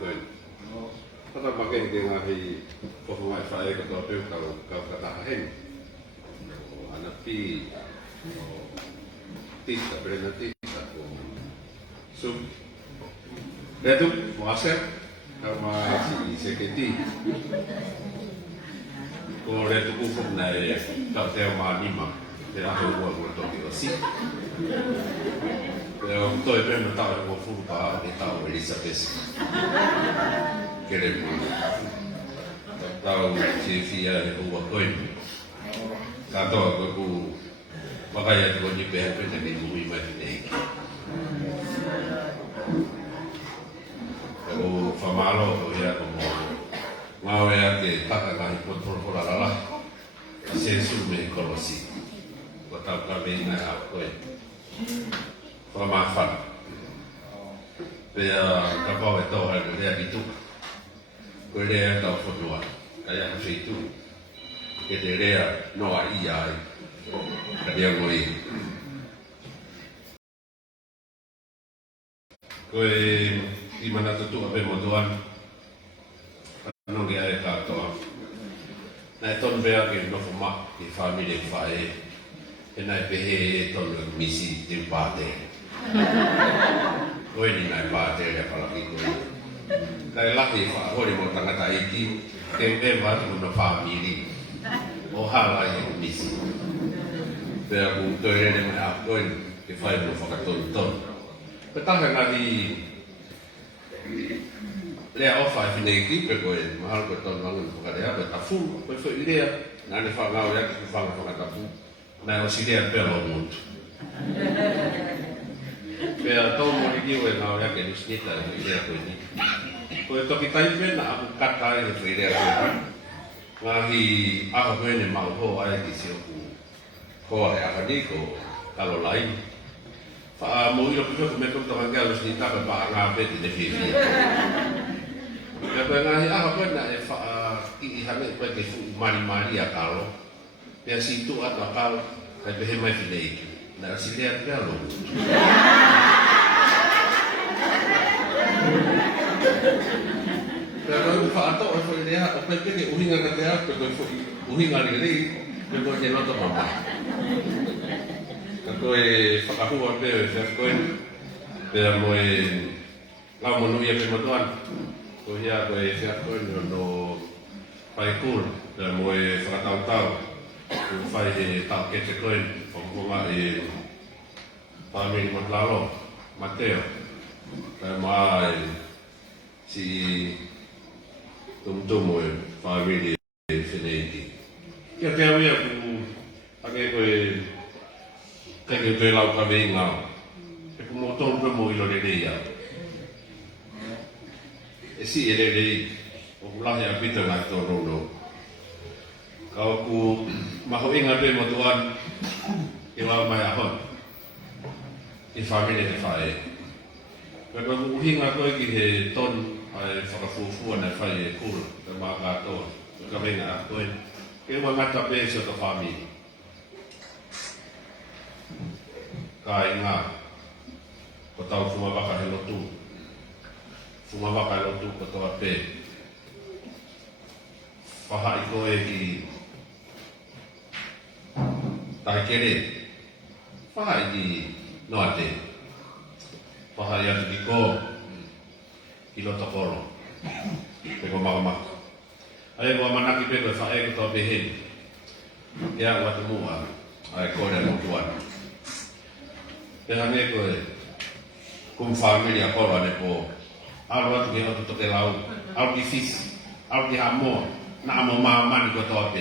koe. Tata make ke ngahi pofu mai whae katoa peu kau kataha heng. Ana pi tita, brena tita ko sum. Letu, moase, kama si seketi. Ko letu kufuk na kau teo maa nima. Te aho ua toki o si. Pero toi prema tau e ko furu pa e tau Elizabeth. Kere mo. Tau si fia e ua koe. Katoa ko ku makaya ko ni pe pe ni mui mai nei. Ko famalo ko ya ko mo. Mau ya ke taka ka ko por la la. Se su me kolosi. Ko tau ka me na a koe. Famafan. Pe ka pa e to ha le bitu. Ko le ta fotoa. Kaya ka fitu. Ke te rea noa i ai. Ka rea ngoi. Koe i mana tutu ape motuan. Nongi ai katoa. Nai ton bea ke nofo ma i familie whae. E nai pehe e ton misi te pāte. Koe ni nai pāte rea palaki koe. Kai laki wha hori mo tangata iti. Te watu na familie. O hala i o misi. Pea ku toi rene mai a koe ke whai mo whakaton ton. Pe taha ngati lea ofa e whine ki pe koe mahalo koe ton mangun whakarea pe tafu koe whai irea. Ngane whangau yaki ku whanga whakatafu. Nai o si lea pelo mutu. Pea tau mori kiu e ngau yake ni snita e whai irea koe ni. Koe toki taipe na aku katai e whai irea koe ni. Ngahi aha koe ne mau ho ai ki si oku koa e aha ni ko kalo lai. Wha mo ilo piko me kum toka ngea lusni taka pa ngā peti ne whiwhia. Pea koe ngahi aha koe na e wha i hane koe ke fu mari a kalo. Pea si tu ata kalo kai pehe mai whine iki. Na si lea pea lo. Pea koe wha ato e whai lea o koe peke uhinga ka te ako koe whai uhinga ri rei. Pea koe te noto mama. Koe whakahua peo e whia koe. Pea moe ngau monu ia pe matuan. Ko hia koe whia koe no whai kūr. Pea moe whakatau-tau. Ko whai he tau kete koe. Whakakonga e Pāmeni Matlalo, Mateo. Pea maa e si tumtumu e whamiri e wheneiti. Kia te awea ku ake koe Teke te lau ka vei ngau. E ku mo tonu pe mo ilo re rei au. E si e re rei. O ku lahi a pita ngai tō rono. Ka o ku maho inga pe mo tuan. I lau mai ahon. I whamine te whae. Ka ku uhinga koe ki he ton. Ai whakafuafua nei whae e kura. Ka maa kātoa. Ka venga a koe. Ke ua ngata pe so ka whamine. Kai ngā, ko tau fumawaka he lotu. Fumawaka he lotu ko toa pē. Whaha i koe ki tahi kere. Whaha i ki noa te. Whaha i atu ki kō. Ki loto koro. Pe ko makamaka. Ai ko manaki pe koe whae ko toa pē heni. Kia watu mua. Ai kore mo tuana. Pea me koe kum whamiri a koro ane po alu atu ki hotu toke lau, alu ki fisi, alu ki hamoa, na amo maa mani ko tope,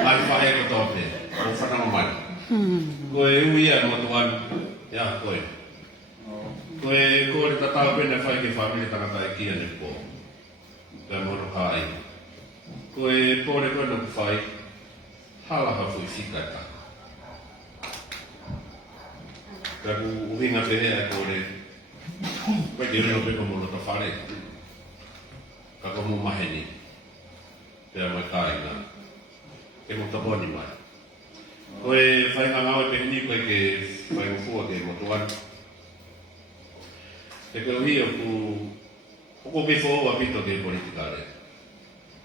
ai whae ko tope, o whanama mani. Koe uia mo tuan, ya koe. Koe kore tatau pene whae ki whamiri tangata e kia ne po, pea mono kai. Koe kore koe no ku whae, halaha fui whikata. Ka ku uhinga pehea e kore, koe te reno pe komo no ta whare. Ka komo maheni, pea mai kai ngā. E mo ta boni mai. Koe whainga ngau e peheni koe ke whainga fua ke motuan. E koe uhi o ku Ko me fo wa pito ke politika le.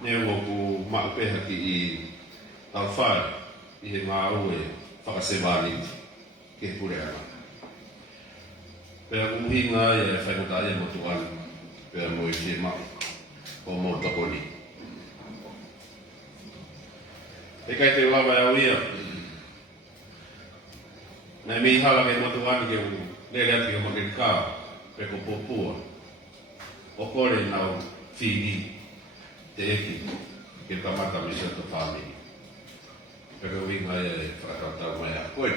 Ne wo ku ma pe ha ki I tau whai I he ngā ue whakasewani ke pure ana. Pea uhi ngā e whainata ia motu anu pea mo I whie mau o mo tokoni. E kai te lawa au ia. Nei mi hala ke motu anu ke u lele ati ke makeri kā pe ko popua. O kore nau whini te eki ke tamata mi sa to whāmini. Pero winga e whakatau mai a koe.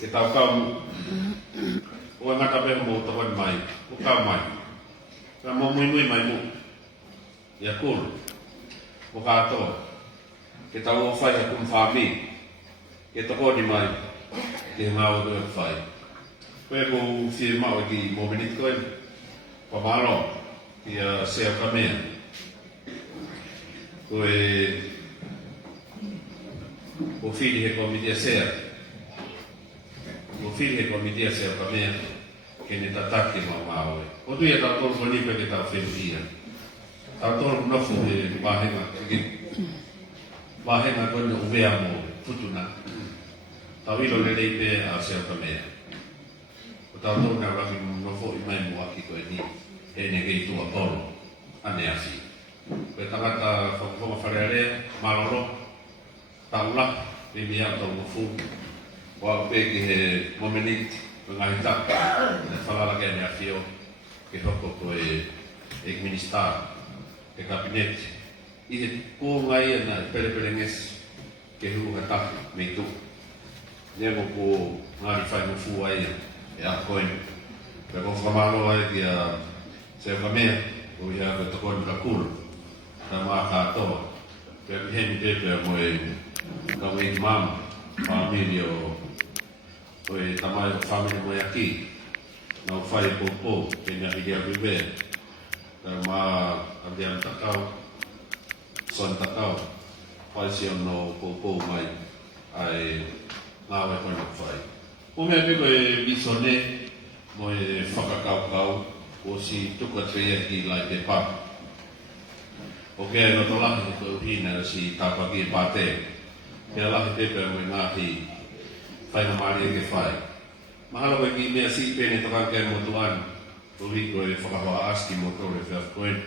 Ke tau kau o ngata peho mo tawani mai, o kau mai. Ka mo mui mai mu. Ia kuru. O kātoa. Ke tau o whai a kum whāmi. Ke toko ni mai. Ke ngā o doa whai. Koe ko whie mau ki mo minit koe. Pamaro. Ia sea kamea. Koe o fili he komitia sea. O fili he komitia sea ka mea ke ne tataki mau e. O tu ia tau tolu konipe ke tau whenua. Tau tolu nofu he wahenga kone uvea mo putuna. Tau ilo lelei pe a sea ka mea. O tau tolu na raki nofu I mai mua ki koe ni. E ne kei tua tolu. Ane asi. Koe tangata whakawhonga wharearea, maloro. Taula, mimi au tau mafu. Wa peki he momenit ngahi taka. Ne whalala ke mea whio. Ke hoko koe ek ministar. Ke kabinet. I he kōngai ana pere nges. Ke huha taki mei tu. Nemo ko ngari whai mafu ai e a koe. Pe ko whamalo ai ki a seo ka mea. Ko ia ko tokoni ka kuru. Ta maa kātoa. Pe hemi pepe mo e kau e mama, família o e tamai o família mo aqui, não faz popo, tem a vida viver, ma abbiamo takau, son takau, faz no popo mai, ai ngāwe koe no fai. O mea piko e bisone, mo e whakakau, o si tuka treia ki lai te pā. O kea no tolahi ko uhina si tāpaki e pāte. Kea lahi pepe mo I ngāhi whaina maari e ke whai. Mahalo koe ki mea si pene toka kei mo tuan. O hiko e whakahoa aski mo tore whiaf koen.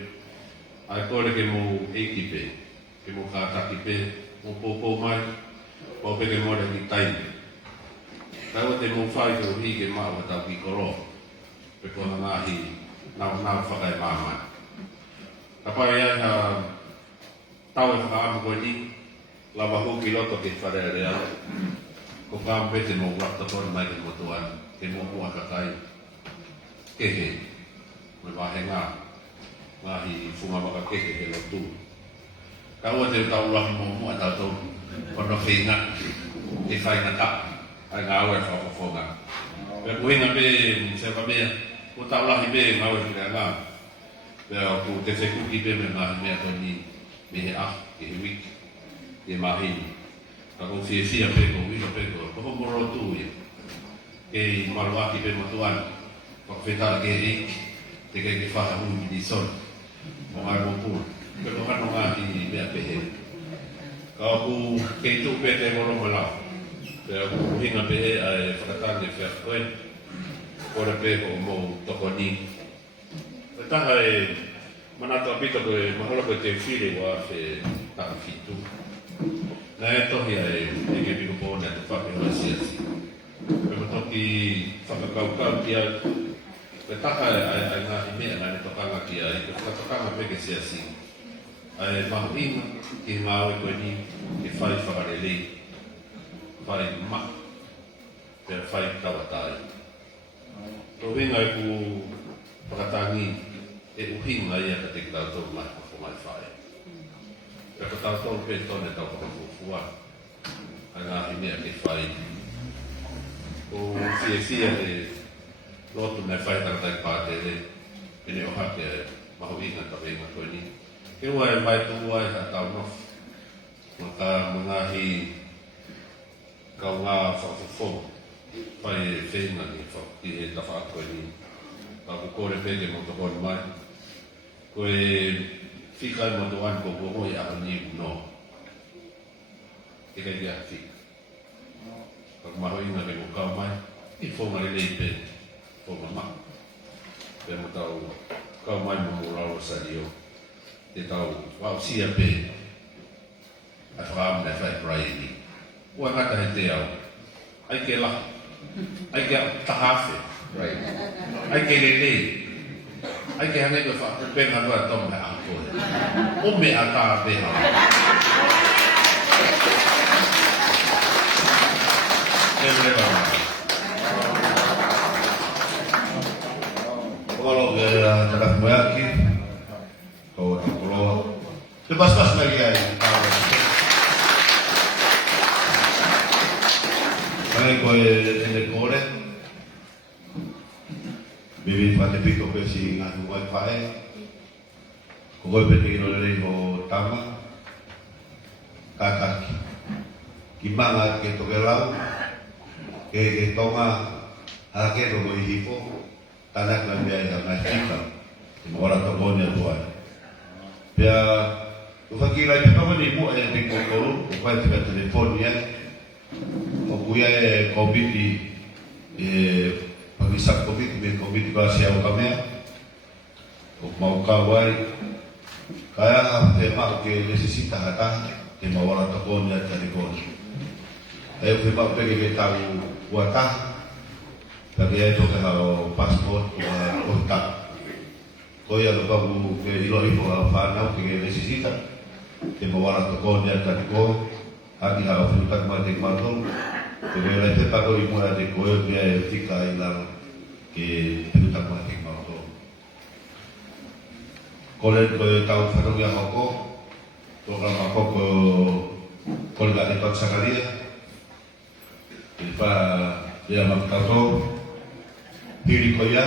Ai kore ke mo ekipe. Ke mo kātaki pe. Mo popo mai. O peke mo re ki taime. Tau te mo whai ke uhi ke maa tau ki koro. Pe kona ngāhi nau whakai māmai. Ka pai ai ha tau e whakaamu koe ni. Lava hoki loto ke wharearea. Ko kāmu pete mo rakta kore mai ke motuan. Ke mo mua kakai. Kehe. Me wahe ngā. Ngāhi whunga maka kehe he lotu. Ka ua te tau lahi mo mua tātou. Kono whenga. Ke whaina ka. Ai ngā ue whakawhonga. Pe kuhinga pe sewa mea. Ko tau lahi pe ngā ue whirea ngā. Pea ku te whekuki pe me ngāhi mea koe ni. Me he ah. Ke he wiki. Ke mahini. Ka kong whia peko, wino peko, ko moro tu ia. Ke maruaki pe motuan. Ka whetara ke reiki. Te kei ke whaha hui ni son. Mo ngai mo pūr. Pe ko hano ngāti mea pehe. Ka ku kei tu pe te moro mo lau. Pe ku hinga pehe ai whakatange whia koe. Kore peko mo toko ni. Pe taha e manata apito koe mahalo koe te whire wa whe taka whitu. Nā e tohi ai e ke piko pōne te whakehoa siasi. Pe ko toki whakakaukau ki au. Pe taka ai ngāhi mea nai ne tokanga ki ai. Pe whakatokanga peke siasi. Ai mahu inga ki ngā oe koe ni ke whai whakarelei. Whai ma. Pe whai kawatai. Tō winga e ku whakatangi e uhinga ia ka te kitau tōru mai ko mai whai. Pe ko tau tōru pe tōne tau whakafufua. Ai ngāhi mea ke whai. O whia e lotu nei whai taratai pāte re. E ne oha ke mahu inga ka wenga koe ni. Ke ua e mai tū ai ha tau nofu. Mo ka ngāhi kau ngā whakafufonga. Whai e whenga ni ki he tawha koe ni. Ka ku ko le pe ke mo to ko mai ko e fika mo to an ko ko ya ni no e ka dia fi ko ma ho ina le ko ka mai i fo ma le pe fo ma pe mo tau ka mai mo mo sa dio te tau wa si a pe a fa me fa praini wa ka ta te au ai ke la ai ke ta hafe right ai ke le ai ke hane ko fa pe na wa to me a ko o me a ta pe ha e le va kalau cara membayar kalau bebas lagi ya kalau kau ini korek bibi pada pito pesi ngadu wifi kau pergi oleh kau tamak kakak kimanga ke togelau ke tonga ake rogo hipo tanak lang biya yang nakita orang tokonya tuan biya ufakira itu kamu ni mu ayat di kokoro upaya tiga telepon ya okuya covid di pagisap covid ba siya kami mau kawai kaya tema ke necesita hata tema orang tokonya telepon ayo tema pergi tahu buatah bagi itu kalau paspor kontak, kau yang baru ke Iloi bawa fana ke necesita, membawa tokonya tadi kau, hati harus kita mati matung, kemudian itu kalau ibu ada kau dia etika hilang ke kita mati matung. Kalau kau tahu fana yang aku, program aku kau nggak dapat sekali ya, dia maktato hiri ko ya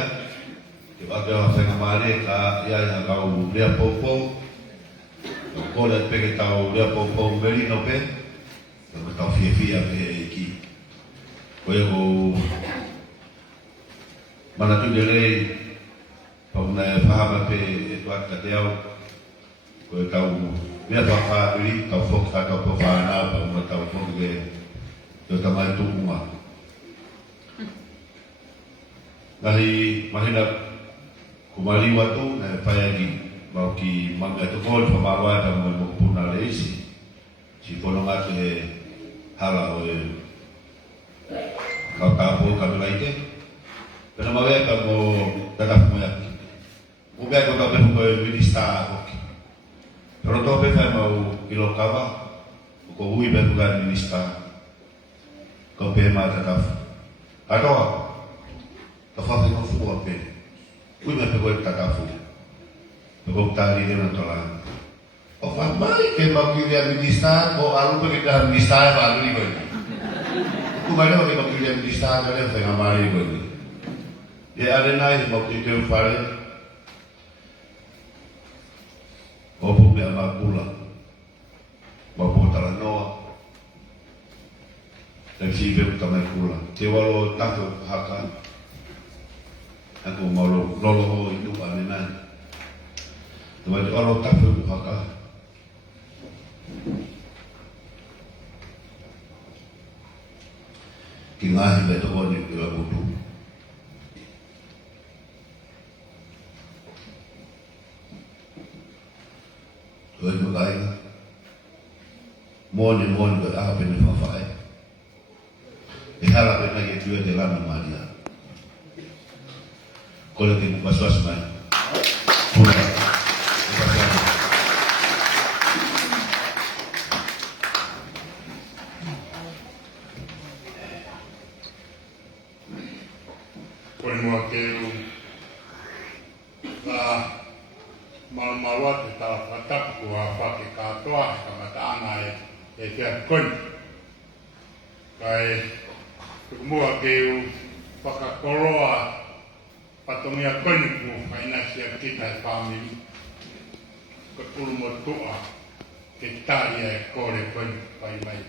ke ada fenga mare ka ya na kau dia popo ko le pe tau dia popo beri no pe no tau fia pe ki ko yo mana tu dele pa una fama pe tu ka teu ko tau dia pa beri tau fok ta ko fa na pa una tau fok ge yo tamai tu uma dari mahina kumali watu na payagi mau ki manga to kol pamawa da mo puna leisi si pono ngatu he hala o kau tahu kami laite pero mawe ka mo dada mo ya mo be ko ka be ko minista oki pero to be fa mau ilokawa ko hui be ko minista ko be ma dada adoa kafa ko fu ape kui me pegou el tatafu pegou tali de nantolan o fa mai ke ma ki dia minister o alu pe ke minister fa alu ni ko ku mai no ke ma ki dia minister ka le fa ngamari ko ni ye ale nai mo ki ke fare o pu be ma kula mo pu tala no dan si be tamai kula te walo tato haka aku mau lolo itu panenan. Tuan tu orang tak berbuka. Kingah betul orang itu butuh. Tuan tu kaya. Mon berapa ni fafai. Ihala pernah kita di dalam Maria. Kalau kita buka suasana, pura. Kalau kita malu-malu kita tetap buat pakai katoa, kata anak itu kun. Kai semua kita pakai koloa. Patungia koniku maina sia kita family ketulmo tua kita ya kore kon pai mai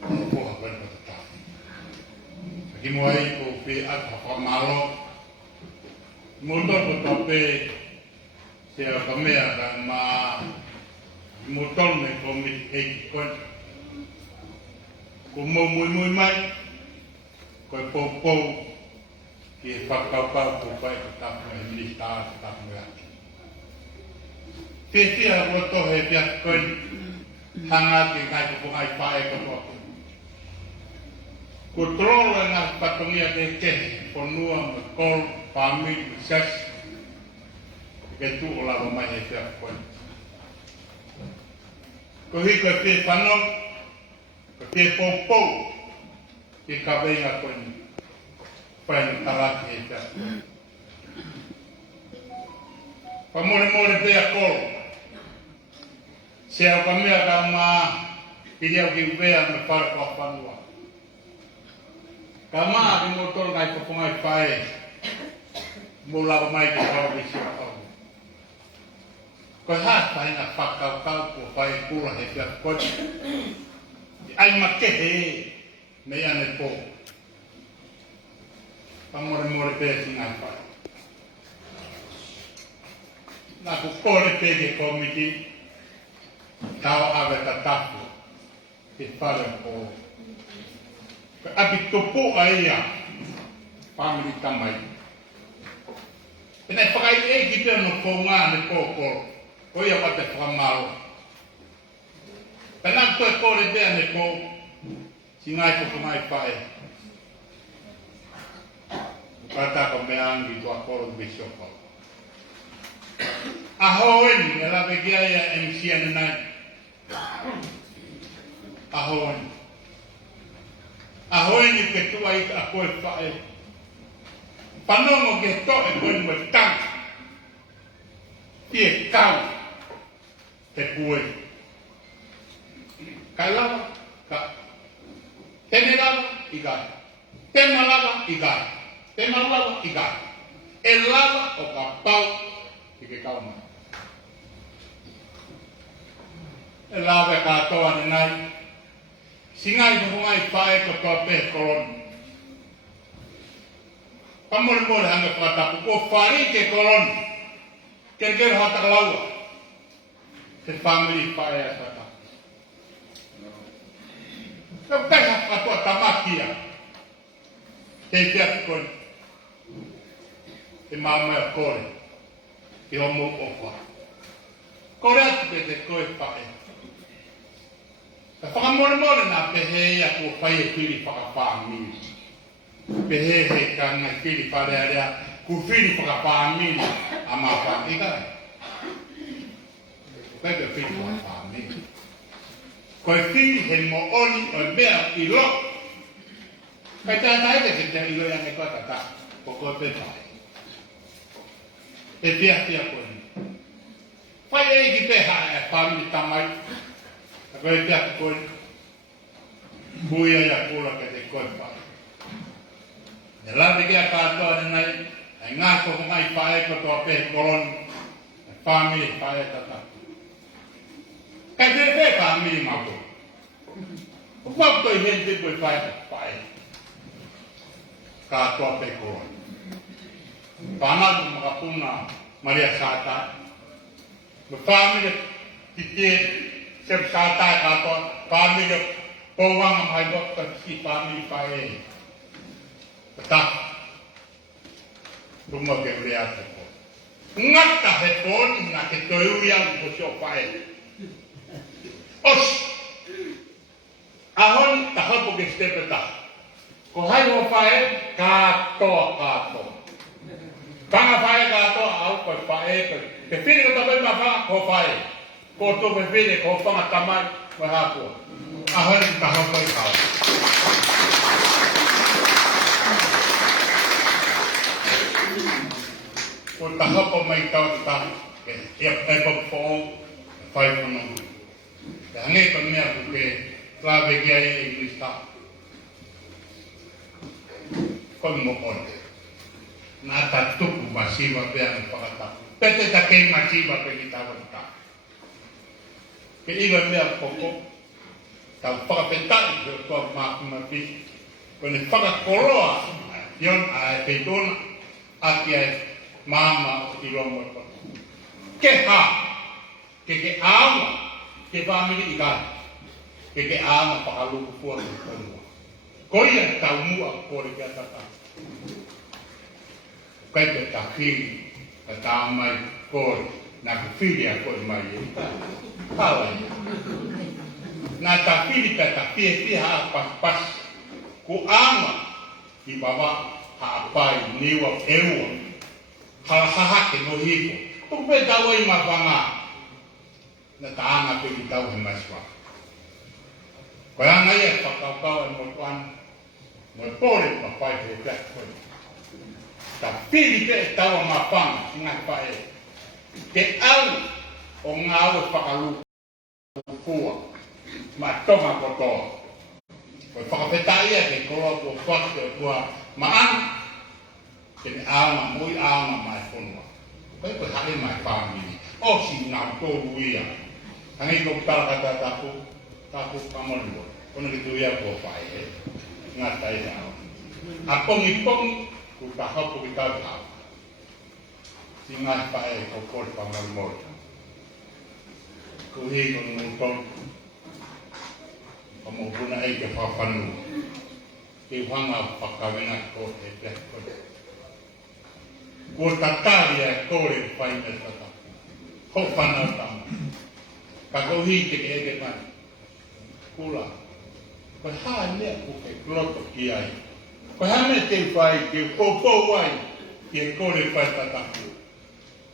ko apa kata lagi mulai ko pe apa malo Motor ko tope siya kami akan motor me komit ekon. Kumo muy mai ko popo ki pakau ko pai tak milita tak mera. Peti aku to he pia kon hangat ki kai ko ai pai ko to. Ko trolo na patongia de ke ponua me kol pamit ses ke tu ola mai he pia kon. Ko hi ko te panon ko te popo ki kabenga kon pai tarak he pia. Pamole pia kol. Siapa kami akan pilih kita me para kapanua. Kama di motor kai kopungai pai mula mai ke kau bisi kau. Kau hat pai nak pakau kau ko pai pula hebat kot. Ai makke he me ane po. Pamore pe singai pai. Na ko pole pe ke komiti tau ave tatapu ke pare po abi topo aia family tamai ina pakai kita no konga ne poko ko ia pate famalo penak to ko le be ne ko singai ko mai pai kata ko meang di to ko bisoko ahoen ela begia ya MCN na ahoen ni ke tu ai a ko fa e panomo ke to e ko mo tang tie kau te kue kala ka tenelava igai temalava igai elava o kapau ke kau ma elava ka to anai singai ko ngai pai ko to pe kolon pamol hanga kata ko fari ke kolon ke hata lawa ke family pai asa ta ka apa tamakia ke dia kon e mama ko e homo ofa korat be de ko pai. Pakamole na pehe ya ko pai pili pakapami. Pehe he kan na pili pare area ku pili pakapami ama pa ika. Pepe pili pakapami. Ko pili he mo oni o bea ilo. Kata dai de te ilo yang ko tata ko pe pai. E pia ko ni. Pai ki pe ha pami tamai. Ako ita ko buya ya pula ke te ko pa. Nela de ka to na ai nga ko mai pa ko to pe kolon family pa ta. Ka te family ma ko. Ko to gente ko pa. Ka to pe kolon. Pana mga puna Maria Sata. Family tite sep kata kato family powang hai dok si family pae tak rumah kebriat ko ngat ka hepon na ke toyu yang ko so pae os ahon taho ko geste peta ko hai ho pae kato banga pae kato au ko pae ke fini ko tabe ma ko pae ko to be vede ko fa tamai ma hapo ahon ta ho ko ka ko ta ho ko mai ta ke e ko fo fai ko no ka nge ko me ko ke clave que ai inglês ta ko mo on na ta tu masiva pe ang pakata pete ta ke masiva pe kita ta ke iba mea koko tau whakapetai ko mapi ko ne whakakoroa yon a peitona aki ai mama o ilomo ko. Ke ha, ke ama, ke family ikan, ke ama pakalu puan ko. Koia tau mua ko le kia tata. Kai te ta fili, ta mai ko na fili a ko mai e. Pala. Na ta fili ta fili ha pas ku ama ki baba ha pai niwa ewa. Ha ke no hipo. Tu pe tau i mapanga. Na taanga pe ki tau he maswa. Ko anga ia pakau mo tuan. Mo pole pa pai he black ko. Ta pili pe tau mapanga singa pai. Ke au o ngau pakalu kuwa. Ma toma koto. Ko whakapetai ke koro ko whakte kua maan ke ama mui ama mai whonua. Koe koe hake mai whamiri. O si ngā tōru ia. Hangi ko tākata tapu pamolimo. Kono ki tuia ko whae he. Ngā tai rao. A pongi ku ta hapu ki tau tau. Si ngā whae ko kore pamolimo. Ko hi kono ngūtong. Kamu puna ai ke whawhanu. Ke whanga whakawena ko e te kore. Ko tatari e kore whai me tata. Ho whanau tama. Ka ko hi ke eke mani. Kula. Ko haa nea ku ke kloto ki ai. Ko haa me te whai ke popo wai ke kore whai tata.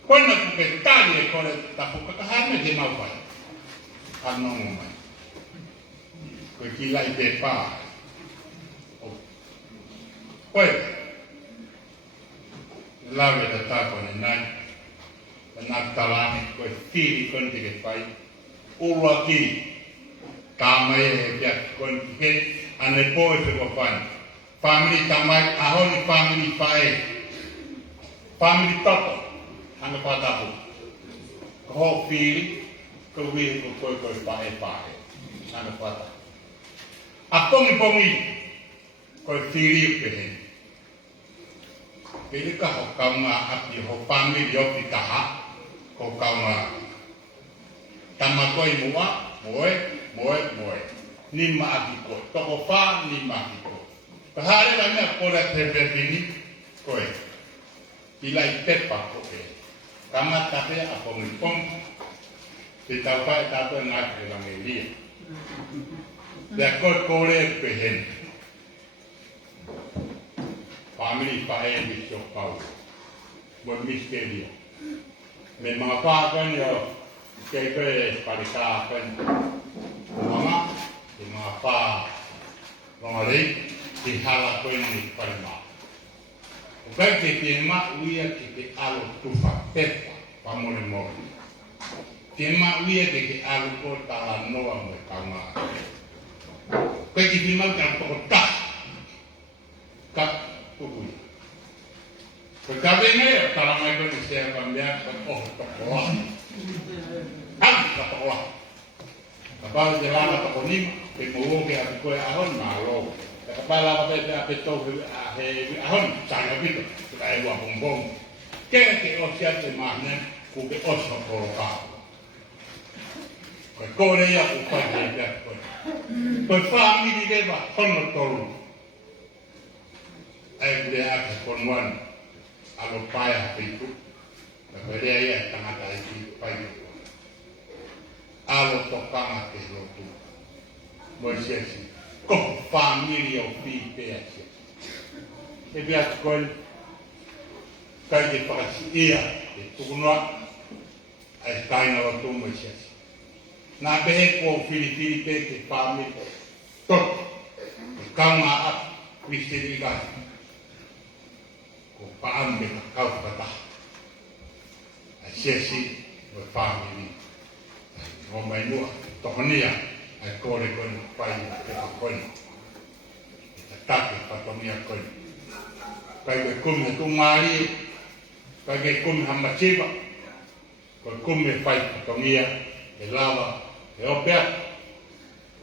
Ko na ku ke tari e kore tata. Ka haa me te mau whai. Ka nongo mai. Koe ki lai te pā. Koe. Lawe ta tāko ne nai. Nā talani koe tiri konti ke pai. Ulua ki. Tāmai e kia konti ke. Ane poe te ko pai. Family tamai. Ahoni family pae. Family toto. Ane pātapu. Ko piri. Ko hui ko koe pae pae. Ane pātapu. A pongi koe whiri uke he. Pere ka ho kaunga api ho pāmiri opi taha. Ho kaunga. Tama koe moe. Ni ma api koe. Toko wha ni ma api koe. Ka hare la mea kore te pepini koe. Ilai tepa koe. Kama tape a pongi. Te tau pae tape ngāke la me lia. Lea koe kore pe hen. Family pae mi sio pau. Mo miskerio. Me mga pākan yo. Kei koe parikākan. Mama. Te mga pā. Mga rei. Te hala koe ni parima. O kai te pima uia ki te alo tufa. Pepa. Pamone mori. Pima uia ki te alo ko tala noa mo kaunga. Koe ki whimau ka toko tak. Ka tukui. Koe ka wenge, tala mai koe ni sea ka mea, ka oho toko la. Hali ka toko la. Ka pāle te lana toko nima, pe mo ke api koe ahon maa loo. Ka pāle lama pe api tohu ahon, sanga pito, ka e lua bongbong. Kere ke osia te mahne, ku ke oso koro kāo. Koe kore ia ku pai hei pia koe. Koe whaamiri rewa hono toru. Ai kure ake konuan. Alo pai a pitu. Ka koe rea ia tangata e ki pai koe. Alo tokanga te lotu. Moi siasi. Ko whaamiri au pi pea siasi. E pia koe. Kai te whakasi ia. E tukunua. Ai kaina lotu moi siasi. Nā pehe kua whiri pe te whāmi tot. Kaunga ap, wisteri gāti. Ko whaambe ka kaupata. A siasi, o whāmi ni. O mai mua, tokonia, ai kore kone whai te kone. E take patonia kone. Kai koe kume tungāri, kai koe kume hamachiva, koe kume whai patonia, e lava, e opea,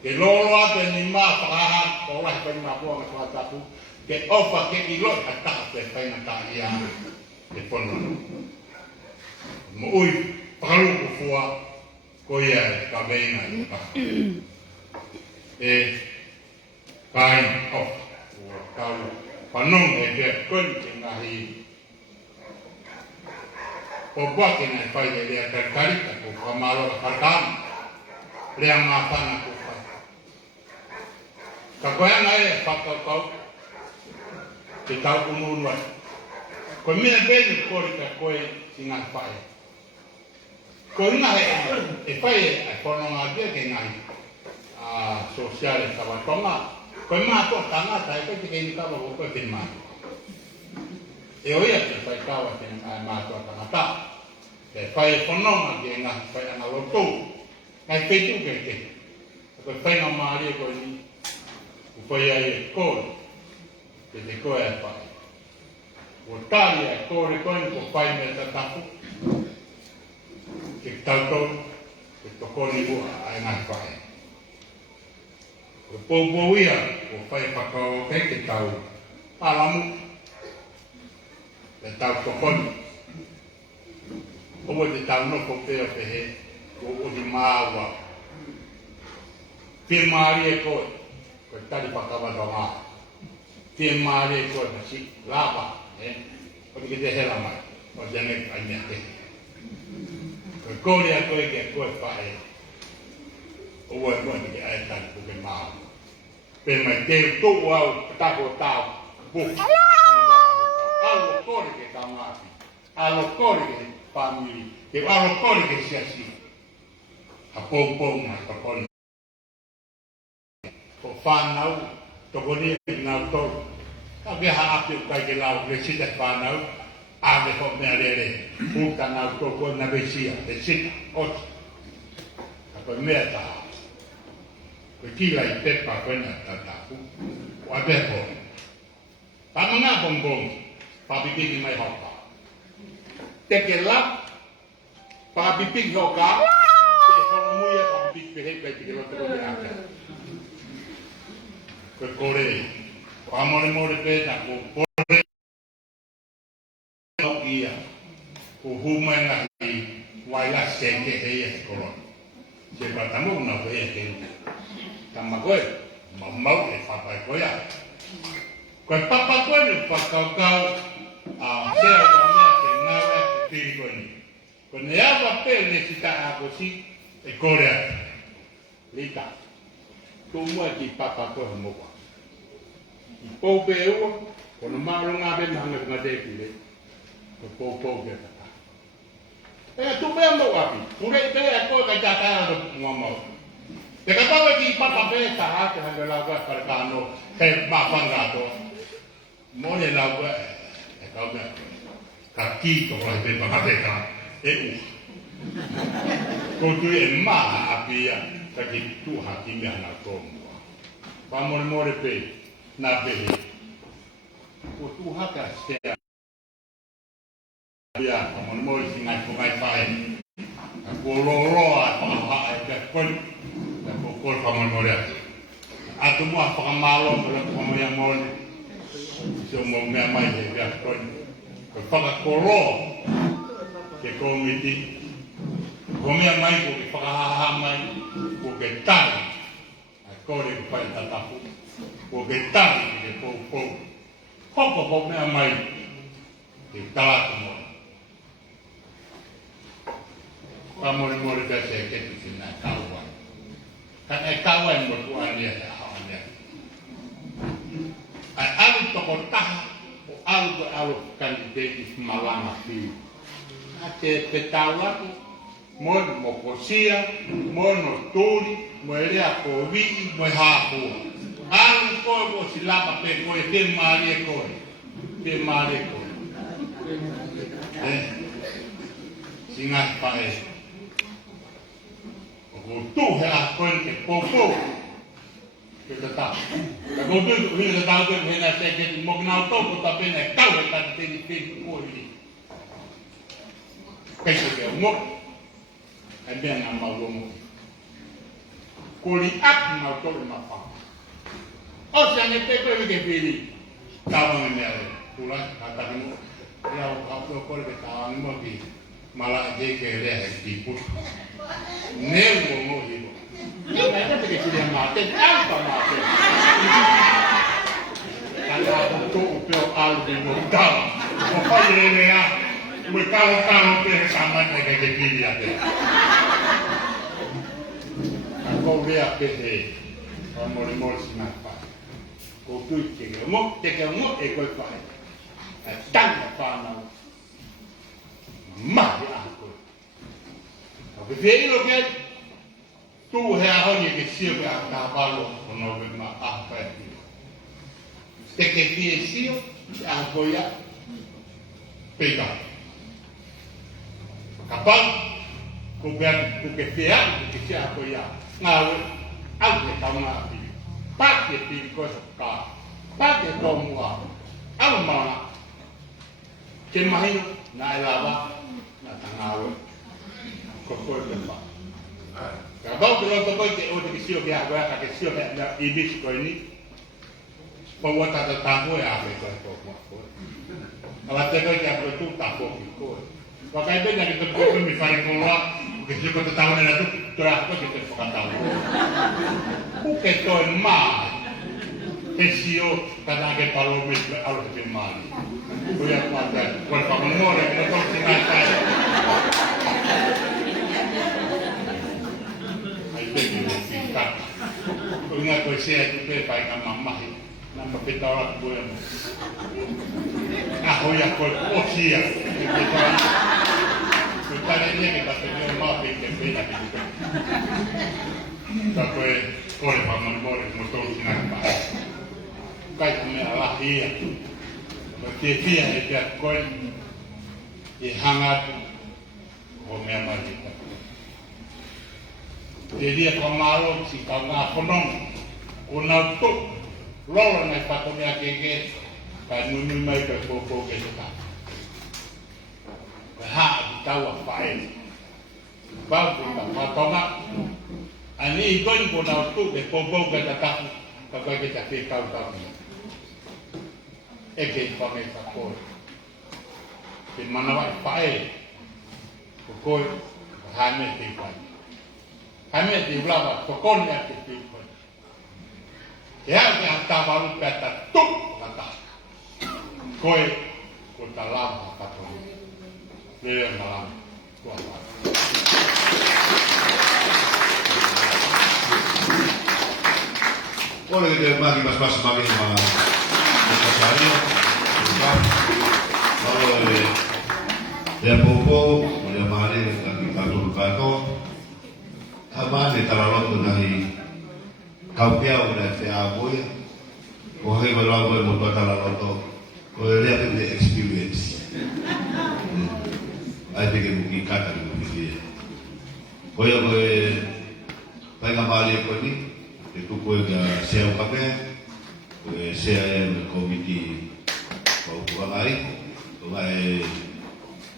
ke lolo ate ni mā whakaha, ko lai pai mā pua me kua tapu, ke opa ke i loi a taha te whaina tā i āme. e pono. Mo ui, pakaluku fua, ko ia e ka veinga i ka. E kai o, ua kau, panong e pia koni ke ngahi. O buake nai whai e lea karkarita ko whamaro ka karkana. Lea ngāwhana ko whai. Ka koeanga e whakaukau, te tau unurua. Ko mea bēni kori ka koe i ngā whae. Ko inga e whae e whanonga kia ke ngai sosiale kawatonga. Ko mātua tangata e koe te kei kawa ko koe te mai. E oia te whae kawa te mātua tangata. Te whae whanonga kia ngā whae anga lotou. Ngai whetu ke te. Ko whae ngā maari e koe ni. Ko whae ai e koe. Te koe e whae. O tali e kore koe ko whai me tatapu. Ke tautou, ke tokoni ua ai ngai whae. O pōpō ia, o whai whakao kei ke tau alamu. Ke tau tokoni. Omo te tau noko pēo pehe, o odi māua. Pie maari e koe, koe tari whakawato ngā. Pie maari e koe, masi, lāpa. O te te hela mai, o te ane ai mea te. Koe kōre a koe ke koe whae. O ua koe ke ai tari puke māu. Pē mai te tōu au, tako tāu, buki. Alo kōre ke tā ngāti. Alo kōre ke pāmiri. Ke alo kōre ke siasi. A pōpō mai pakoni. Ko whānau, toko ni e ngau tōu. Ka beha api o kai ke lau, le sita whanau, ave ho mea rere, puta ngau toko na besia, le sita, oti. Ka koe mea taha. Koe kila i pepa koe na tatapu, o abe ho. Tama ngā bongbong, pabipiki mai hoka. Teke lap, pabipiki hoka, te whanamuia pabipiki pehe kai teke loto koe aka. Koe kore, ko amore pēta, ko pore au ia, ko humenga i waila seke hei e korona. Se patamu na koe e kei. Tama koe, mau e whapai koe a. Koe papa koe ni whakaukau a sea ka mea te ngawe te piri koe ni. Ko ne awa pē ne sita a kosi e kore a. Lita, ko mua ki papa koe moka. I pōpe ua, kono maaro ngā pe mahanga ngā te pile, ko pōpō ke tata. Ea tu pēa mau api, kure te ea koe kai tātai ato mua mau. Te katawe ki papa pē ta hake hanga lau koe kare kāno, he mawhanga ato. Mone lau koe, e kau mea, ka kīto koe pe pangate ka, e u. Koutu e maha api ia, ka ki tuha ki mea na tōmua. Pa more pe, nā pehe. Ko tūhaka stea. Ia, ka morimori si ngai ko mai whae. Ka ko roroa whakaha e kia koni. Ka ko kore ka morimori atu. Atu mua whakamalo ka la whakamori a mori. So mo mea mai he kia koni. Ko whakakoroa ke kōmiti. Ko mea mai ko ke whakahaha mai. Ko ke tari. A kore ko whae tatapu. Ko ke tari ke pōpō. Hoko ko mea mai ke tātu mō. Ka mori pēse e keti si nā kauai. Ka e kauai mo tu ania e hao ania. Ai alu toko taha o alu kandidati malanga fiu. Ka te petau aku, mo kosia, mo no tūri, mo rea ko vii, mo hāpua. Alu koe ko si lapa pe koe, te maari e koe. Te maari e koe. Si ngāti pae. O ko tūhe a koe ke pōpō. Ke te tau. Ka ko tūhe te tau koe hena se ke mokinau tōko ta pēne kau he tani tēni koe ni. Kei se ke ngok. E mea ngā maurongo. Ko li aki mau tōre ma whaka. O se ane te koe wike piri, tāwanga mea re, tūlai, tātaki mo. Ia o ka to ko le ta ni mo ki mala de ke le he ki pu. Ne mo mo hi. Ne me ta ke ki ma te ta pa ma te. Kala ko to o pe al de mo ta. Mo fa le le ya. Mo ka lo pe sa ma te ke ki ya te. Ko vea pe he. Mo le mo si na pa. Ko tu ke mo te ke mo e ko fa. Tanga whanau mahi ako. Au ke whii lo ke tū hea honi ke sio ke a tā walo o no me ma ahpa e pio. Te ke whii sio te a koia peita. Ka pau ko ke whii aku ke si a koia ngāwe au ke taunga a pio. Pāke pio koe ka. Pāke tō mua. Au mauna. Ke mahino na e lava na tangawe ko koe te pa. Ka bau ke loto koe ke o te kisio ke hakoe ka ke sio ke na ibis koe ni. Pa wata te tāko e ake koe koe koe koe. Ala te koe ke a koe tū tāko ki koe. Wakai bena ke te koe mi whare konoa ke sio koe te tāone na tuki tora koe ke te whakatau. Kuke koe maa ke sio kana ke palo me alo te mani. Voy a guardar, por favor, no le toque nada. Ahí te digo, pinta. Una poesía que te va a mamá, no me pita ahora bueno. Ah, voy a por poesía. Está bien que te tengo más que pena que tú. Después, por favor, no toque nada. Cállame a la guía. Ke pia e pia koe e hangatu o mea marita. Te ria kua malo si kau ngā whanong o nau tuk lolo nei pato mea keke kai numi mai kai kōkō ke te tā. Kai haa ki tau a whae. Bau ko ta patonga ani i koe ko nau tuk e kōkō ke te taku ka koe ke te te tau tau. E ke whange ka koe. Ke manawa e whae, ko koe, haime te whae. Haime te ulawa, ko kone a te te whae. Ke hau ke a tāwaru pēr ta tuk kata. Koe, ko ta lama katongi. Lea malama, kua whae. Ole ke te maki mas maki ma Rosario, kalau dia popo, dia mari lagi kantor kantor, sama di talalot dari kau piau dari tiago ya, kau hari berlalu berbuat talalot, kau lihat the experience, I think mungkin kata mungkin, kau yang pengen mari kau ni, itu kau yang siapa pakai. Saya yang komiti Paupuangai, mengenai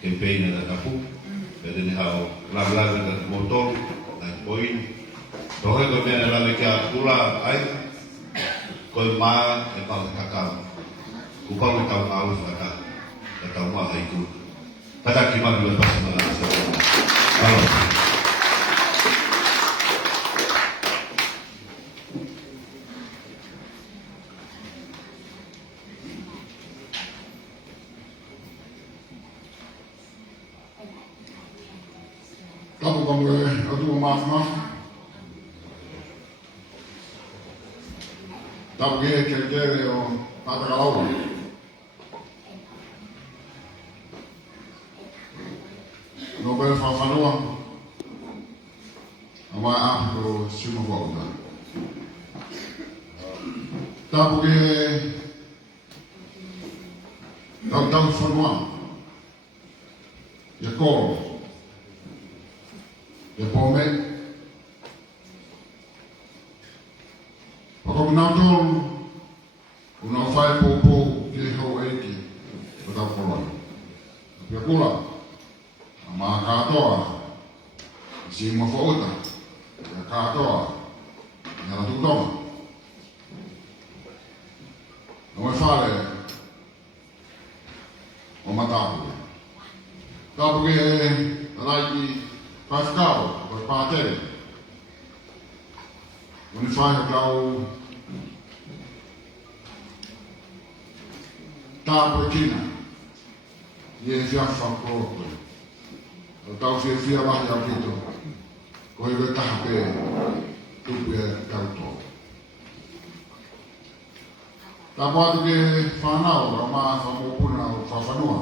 campaign yang terkapu, dan hal lagu-lagu dan motor dan poin. Rohai kau yang lalu kita pula air, kau mah empang kakak, kupang kau awal kakak, kakak mah itu. Kata kima dua pas malam kalau Tapu kamu atu mafma. Tapu ke o patakalau. Nobel fafanua. Ama ako sumawauta. Tapu ke tau fanua. Yako. E pome Pako minatol una fai popo ke ho eki Pata kola Pia kula Ama katoa Si mafauta Ya katoa Yana tutoma Nama fale O matapu. Tapu ke alaiki whakao, ko pātere. Uni whai kau tapu e kina. Ie whiawha kōkoe. O tau whia wahi au kito. Ko i we taha pē tupu e tauto. Tā pātu ke whanau, a maa whamopuna o whawhanua.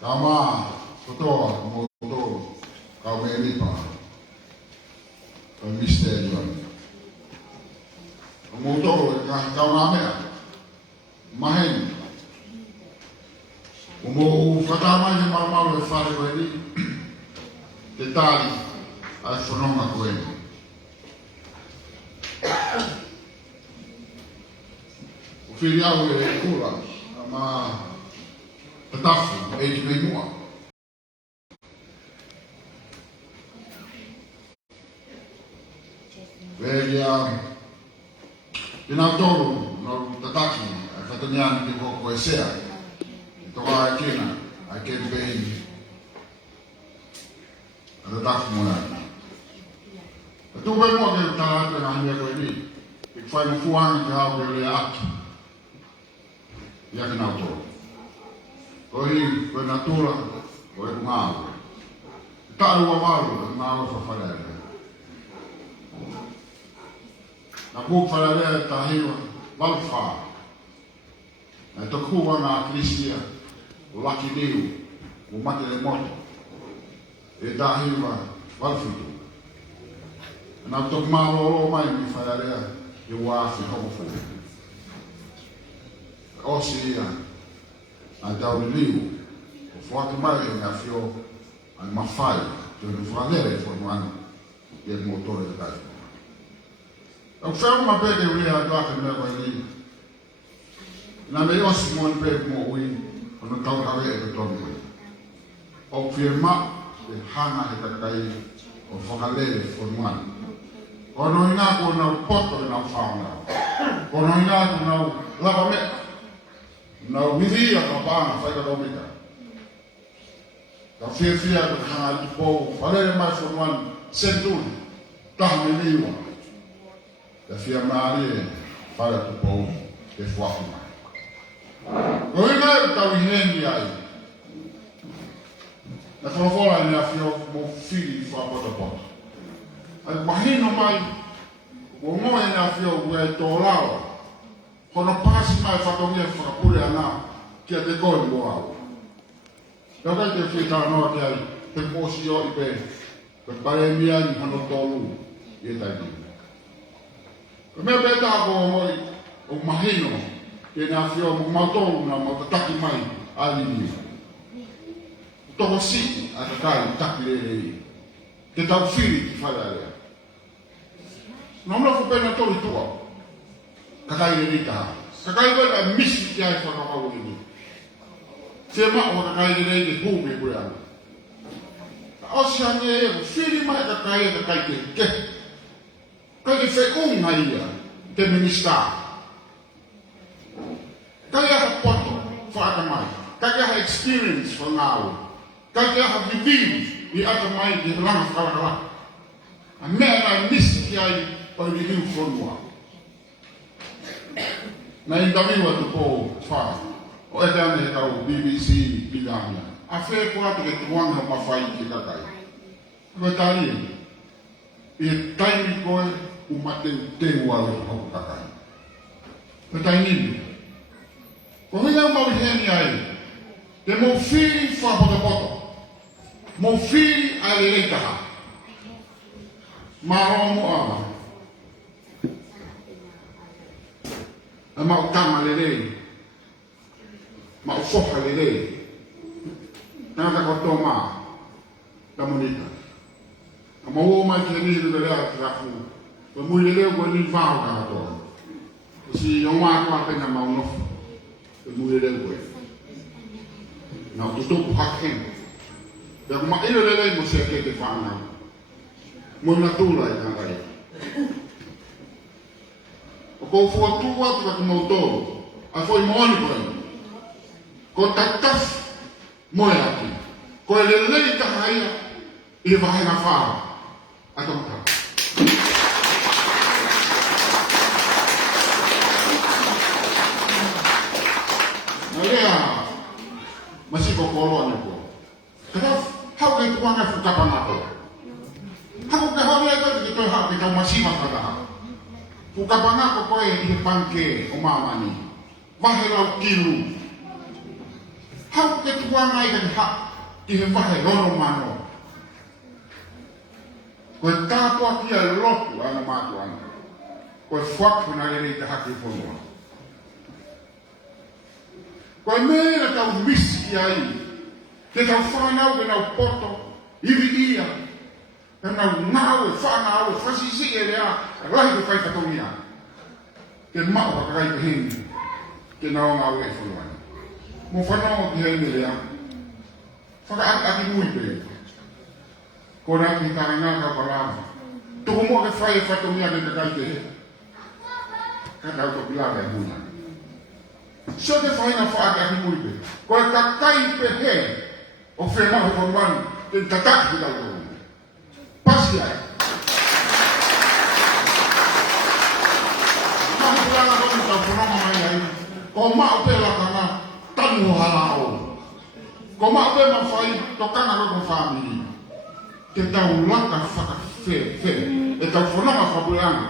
Ka maa kotoa mo tō kau me ripa. Ka misteri ane. Mo tō e kau nā mea. Maheni. O mo whatamai he maramau e whare koe ni. Te tāri ai whanonga koe ni. O whiri au e kura, ma patafu e ki mei mua. Vea ina tolu no tataki, a whataniani ki koko e sea. I toka a kina, a keri pei a tatafu mua. A tu koe mua ke tātu e ngahia koe ni. I whai mo fuanga ki hao ke lea aki. Ia ke nau tō. Koe koe natura, koe ku ngāo. Tāru wa waru, ngāo e whawharere. Na kūk wharere tā hiwa, walu whā. Na to kua ngā krisia, o laki niu, o mate le moto. E tā hiwa, walu whitu. Na to kumaro o mai mi wharere, e wāwhi homofu. Osi ia, a tau ni liu, o whaki mai e ngā whio, a mawhai, te unu whanere e whanuanu, i e motore e kai. Au whau ma peke urea a tuake mea koe ni, nā me osi mo ni peke mo ui, o no tau hawe e ke tonu koe. O whie ma, e hana he kakai, o whakalere e whanuanu. O no ina ko nau poto e nau whaunga. O no ina ko nau lava mea. Nau miria ka pāna whaika romika. Ka whiawhia ka hanga ki pou, whalere mai whanuan senturi, taha me liwa. Ka whia maari e whare ki pou, e whaku mai. Ko ina e tau i hendi ai. Na whawhora e nea whio mo whiri whapota pota. Ai mahino mai, o moe nea whio ue tō lawa. Kono pasi mai whakongia whakapure ana kia te koni o au. Ka kai te whita noa te ai, te posi o i pe, ka pare mia ni hano tōlu i e tai ni. Ka mea pētā ko o moi, o mahino, ke nea whio mo mautolu na mo tataki mai ali ni. Toko si a te kai taki le i. Te tau whiri ki whare area. Nā mna whupena tori tua. Kakai le rita. Kakai koe a misi ki ai whakawau ni. Te mao kakai le rei te hūme koe anu. Osi ane e, whiri mai kakai e kakai te ke. Kai te wheunga ia, te minista. Kai aha poto, whaaka mai. Kai aha experience whangau. Kai aha viviu, i ata mai ki langa whakawakala. A mea nai misi ki ai pai ni hiu whanua. Na indawiwa tu po whai. O ete ane he tau BBC Bidania. A whea kua te ke tuanga mawhai ki kakai. Koe tari e. I e taimi koe u mate te uau e hoku kakai. Koe tainini. Ko hinga maui heni ai. Te mo whiri whapotopoto. Mo whiri ai le reitaha. Maromo ama. A mau tama le rei. Mau foha le rei. Nā ta koto maa. Ta monita. A mau o mai ki ni le lea ki rafu. Ko mui le leo ko ni whao ka ato. Ko si yonga kua penga mau nofu. Ko mui le leo koe. Nā tutopu haken. Te ko ma ilo le lei mo se ke te whanau. Mo na tūra i kāngai. O kou fuatua tu ka mau tōru. a foi moani ko ko tatas mo ya ki ko le le ta haia i va na fa a to ta Nalea masih ko kolo ni ko kada hau ke tuanga fuka panako hau ke hau le ko ki to hau ke masih makada fuka panako ko e panke o mama ni Mahera kilu. Hau ke tuanga i kan ha i he wahe rono mano. Koe tātua kia lotu ana mātu ana. Koe whaku na ere i te hake whanua. Koe mea tau misi ki ai. Ke tau whanau ke nau poto, iwi ia. Ke nau ngau e whanau e whasisi e rea, rahi ke whai katongia. Ke mao wakarai ke hengi. Ke nao ngau e whanua. Mo whanau ki hei rea. Whakaaki mui pe. Ko rā ki tāre ngā kau parāma. Tuku mo ke whai e whatongia ke kakai te he. Ka tau to pilāra e muna. So te whai na whaaki mui pe. Ko e kakai pe he. O whenau e whanuanu. Te tataki ki tau tō. Pasi ai. Mahi pilāra koni tau whanama mai ai. Ko mao pe laka ngā tanu o hala o. Ko mao pe ma whai tokana roko whamiri. Te tau laka whaka whe. E tau whanama whapureanga.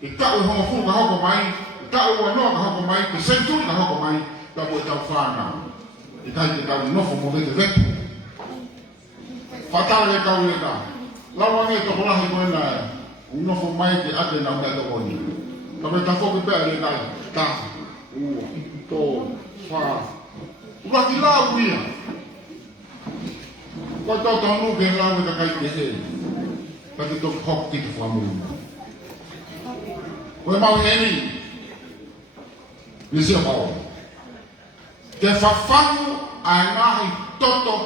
Ke tau e honga fuka hoko mai. Ke tau e wanoa ka hoko mai. Ke senturi ka hoko mai. Tau e tau whanau. E tai te tau nofo mo vete vetu. Whatara e tau e ka. Lawa nge toko lahi koe na e. Unofo mai ke ate na mea toko ni. Tau e tau whoki pēr e kai. Ta. Ua. Tō. Wha. Uraki lau ia. Koe tau tau nuke e lau e ta kai te he. Pati tō hok ki te whamuru. Koe mau heni. Nisio pao. Te whawhangu ai ngahi toto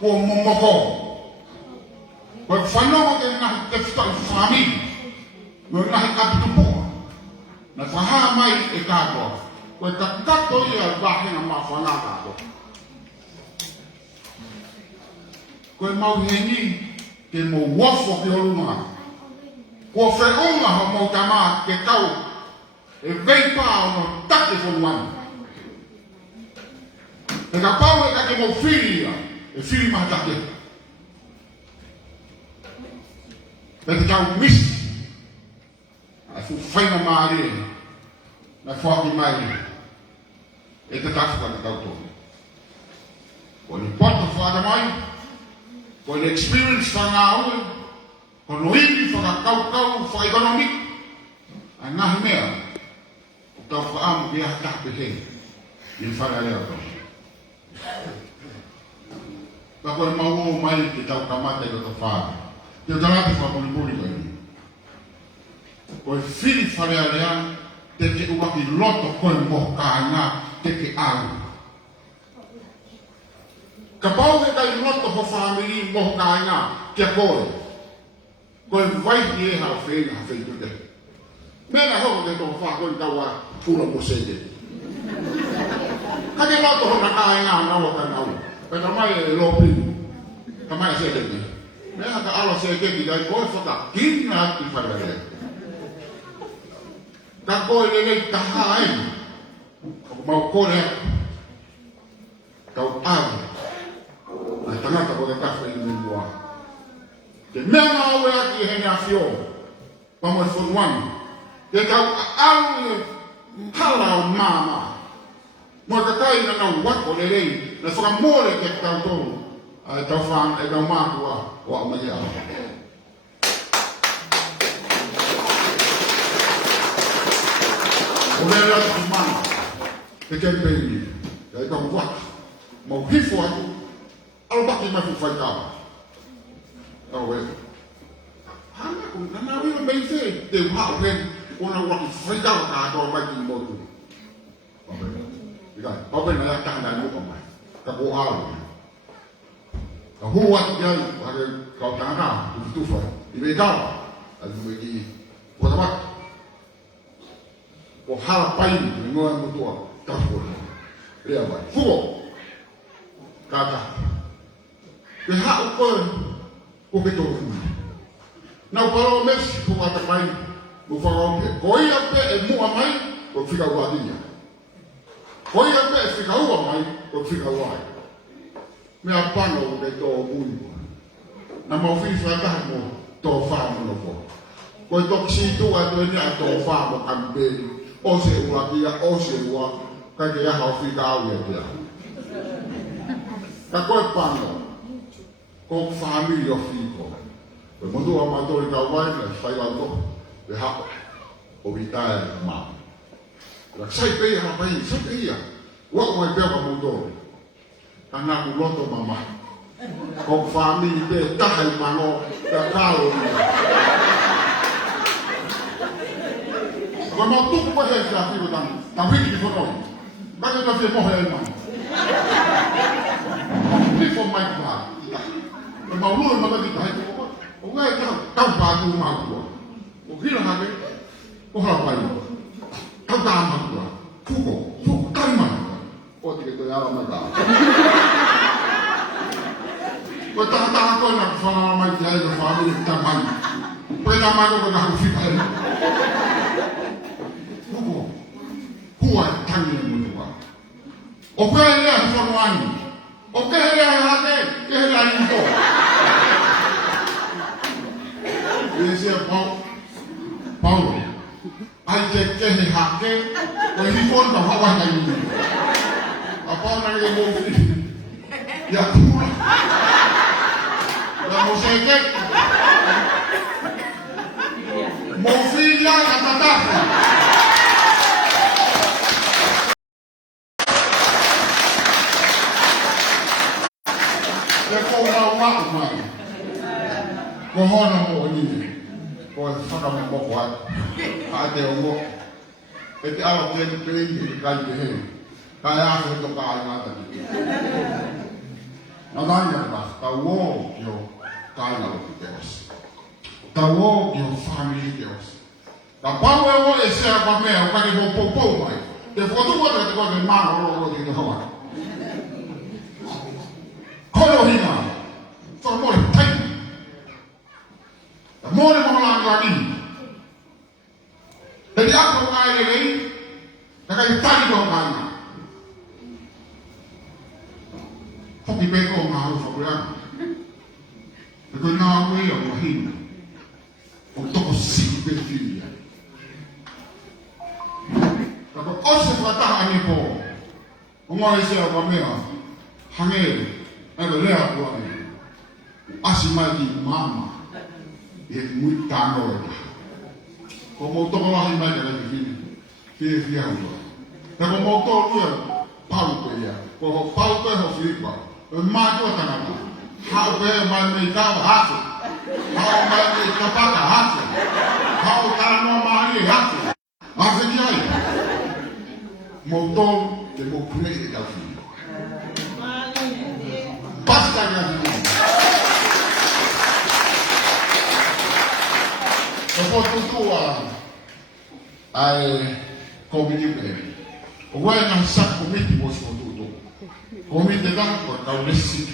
kua momoko. Koe whanongo ke ngahi te whai whami. Koe ngahi kapitupoa. Na whahaa mai e kātoa. Koe ka kato ia wahena ma whanā kātoa. Koe mau heni ke mo wafo ki horunga. Kua wheunga ho mau tamā ke kau. E veipa ono take whanuanu. E ka pau e ka ke mo whiri ia. E whiri maha take. E te tau misi. A fu whaina maari e. Na whaki mai e. E te tafuka te tau tōne. Ko ni pota whana mai. Ko ni experience whanga aue. Ko no indi whakakau whaekonomik. A ngahi mea. O tau whaamu ki a tape he. I whana lea tōne. Ka koe mau mai te tau kamata i roto whāra. Te tarate whapuripuri koe ni. Koe whiri wharea rea, te ke uwaki loto koe moho kāinga, te ke au. Ka pau ke kai loto ho whamiri moho kāinga, kia koe. Koe waihi e hao whenga ha whenga te. Mena hoko ke tō whakoe kaua pura mo sende. Kake loto ho na kāinga nawa ka nau. Pena mai e lopi. Ka mai se te ni. Mea ka ala se ke ki dai koe whaka kina ki wharerea. Ka koe lelei taha e. Ka mau kore. Kau au. Ai tangata koe kawha i minua. Te mea ngā ue aki he ngā whio. Pamo e whanuanu. Te kau au e hala o māma. Mo ka kai na nau wako lelei. Na whakamore ke tau tōru. Ai tau whan e tau mātua o a mai au. O lea atu ki mana. Te kempeni. Te tau waki. Mau hifo atu. Alabaki mai fu whai kawa. Tau e. Hana ku nana wina mei te. Te whao pen. Ona waki whai kawa kātoa mai ki motu. Open na ya tanga na upa mai. Ka ko alu. Ka hua ki ai, hake kau tanga, i tufa, i mei kawa. Ai mui ki kota waki. Ko hala pai, ni ngoa mutua. tapo. Rea vai. Fuo. Kata. Ke hau koe o ke tō fui. Nau paro mesi ko ata mai o whakao pe. Ko ia pe e mua mai o whika uadinia. Ko ia pe e whika ua mai o whika uai. Mea pano o ke tō ui. Na mau whiri whakaha mo tō whāmono ko. Ko e toki si tua to ni a tō whāmo kampeni. O se ua kia, o se ua. Kai ke aha o whika au ia kia. Ka koe pano. Ko whāmiri o whiko. Pe motu a matori ka wai na whai wano. Pe hapa. O vitai ka maa. La sai pe ia pai, sai pe ia. Wa ko ai pe ka motori. Ka nga ku loto mama. Ko whāmiri pe tahai mano. Ka kāo ia. Ko mau tuku pa hei kia whiko tani. Ta whiki ki whanau. Kake ka whie mohe e mama. Nifo mai kwa. Ko mau lua mama ki tahi ko. O ngai tau pātu mākua. O hira hake, o hala pai. Tau tā mākua. Fuko, kai mākua. O tike toi ala mai tā. Ko tā koe nā whanara mai ki aina whamiri ki tā mai. Koe nā mai ko nā whika e. Fuko, hua e tangi e mutua. O koe lea ki whanuani. O kehe lea he hake, kehe lea ni tō. Ese Paulo, ai te kehe hake, o i fonta hawa na i. A Paulo na ke mōwhi, ia kura. Ia mōseke. Mōwhi ia ka tatahi. Ia kou nau wāku mai. Ko hono mo ni ko whaka mo moko ai a te ongo e te awa te pēi i kai te hei kai āwhi to ka ai ngāta ki na nāia ka ta wō ki o kai ngaro ki te os ta wō ki o whāmi ki te os ka pau e o e sea pa mea o kake mo poupou mai te whatuko te koe te māna ro ki te hoa kono hina whakamore taimi More mga lagi. Jadi ako kaya lagi, nakayutagi ko ang kanya. Kung ibe ko ang mahal sa kuyan, naganawi ang mahina. Kung ito ko sipe filia. Kapag osa katahan niyo po, umahay siya kami hangil, nagalea ko ay asimay di mama. E muito caro. Como tô lá em mais da vida. Que viajo. É como tô lá. Paulo ia. Como Paulo é o Filipe. O mais o tanaka. How é mais me tá rato. How mais me tá para rato. How tá no mais rato. Mas que aí. Motor de mo play da vida. Basta ganhar. Depois tudo ai comiti bem. O vai na saco comiti vos tudo. Comiti da por causa desse.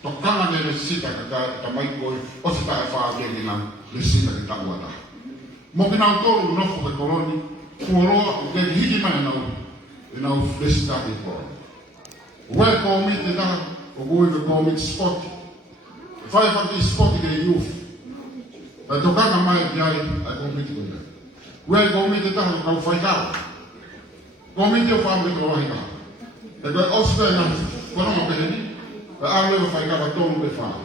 Tocando na recita que tá mais coi. O se tá fazendo na recita que tá agora. Mo que não todo no foi colônia. Foro o que hidi mais não. E não recita de fora. O vai comiti da o vai comiti sport. Vai fazer sport de youth. Vai tocar na maia de ai a comiti com ele. Vai comiti tá no faicao. Comiti eu falo de corrida. É que os velhos quando não perdi, a leva faicao todo de fala.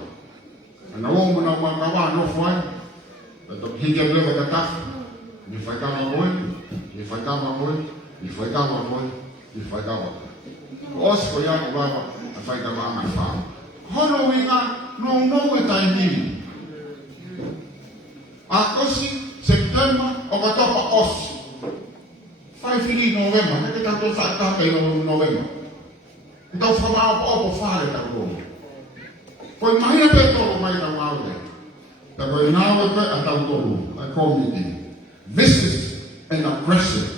Na longa não mangava não foi. Então hinga leva da tafa. Me faicava muito, me faicava muito, me faicava muito, me faicava. Os foi a lava a faicava mais fala. Quando vinha não é taimini. Agosto, setembro, october, os. Fai feliz novembro, não é que tanto está em novembro. Então, foi mal para fare da rua. Foi mais repetido mais da rua. Então, now a tanto a committee. Vicious and aggressive,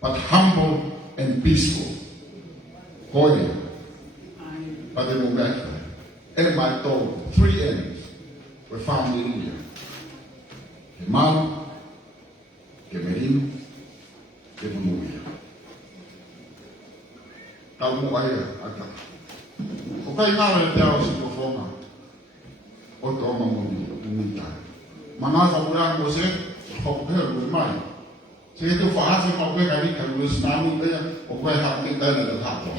but humble and and peaceful. Holy. But they will back. Everybody told 3 ends were found in India. The Mau, the Merino, the Mumuya. Tau mo aia ata. O kai ngā le te ao si ko whonga. O te oma moni, muni tai. Mana ka mura mo se, o ke o mai. Se te whaase ma koe ka rika ua sinanu pea, o koe hao te tēne te tato.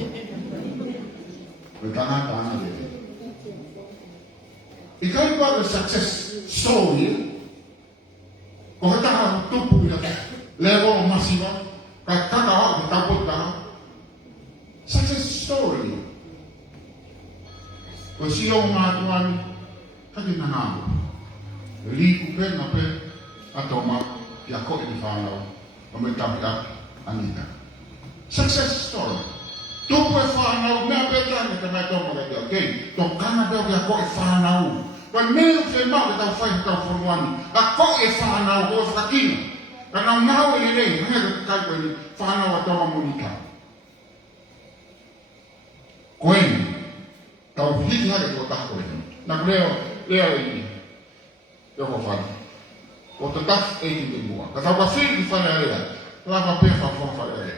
Koe tangata ana le. I kai kua le success story, ko he taha tupu ia, le o masiva, ka kaka hao te tapota. Success story. Ko si o ngā tuani, kaki na ngāmu. Liku pe na pe, ato ma, ki a koe ni whanau, o me tapi a anita. Success story. Tupu e whanau, mea pe tani te mea tomo ka kia kei, tō kana peo ki a koe whanau. Kwa mea te mau ki tau whai tau whanuani, a koe whanau ko whakakina. Ka nau ngau e rei, hea ka kai koe ni whanau a tawa monika. Koe ni, tau hiki hake ko taha koe ni. Nā leo i te ho whani. O te tafu e ki te mua. Ka tau ka whiri ki whane area, lava pēr whawhong whane area.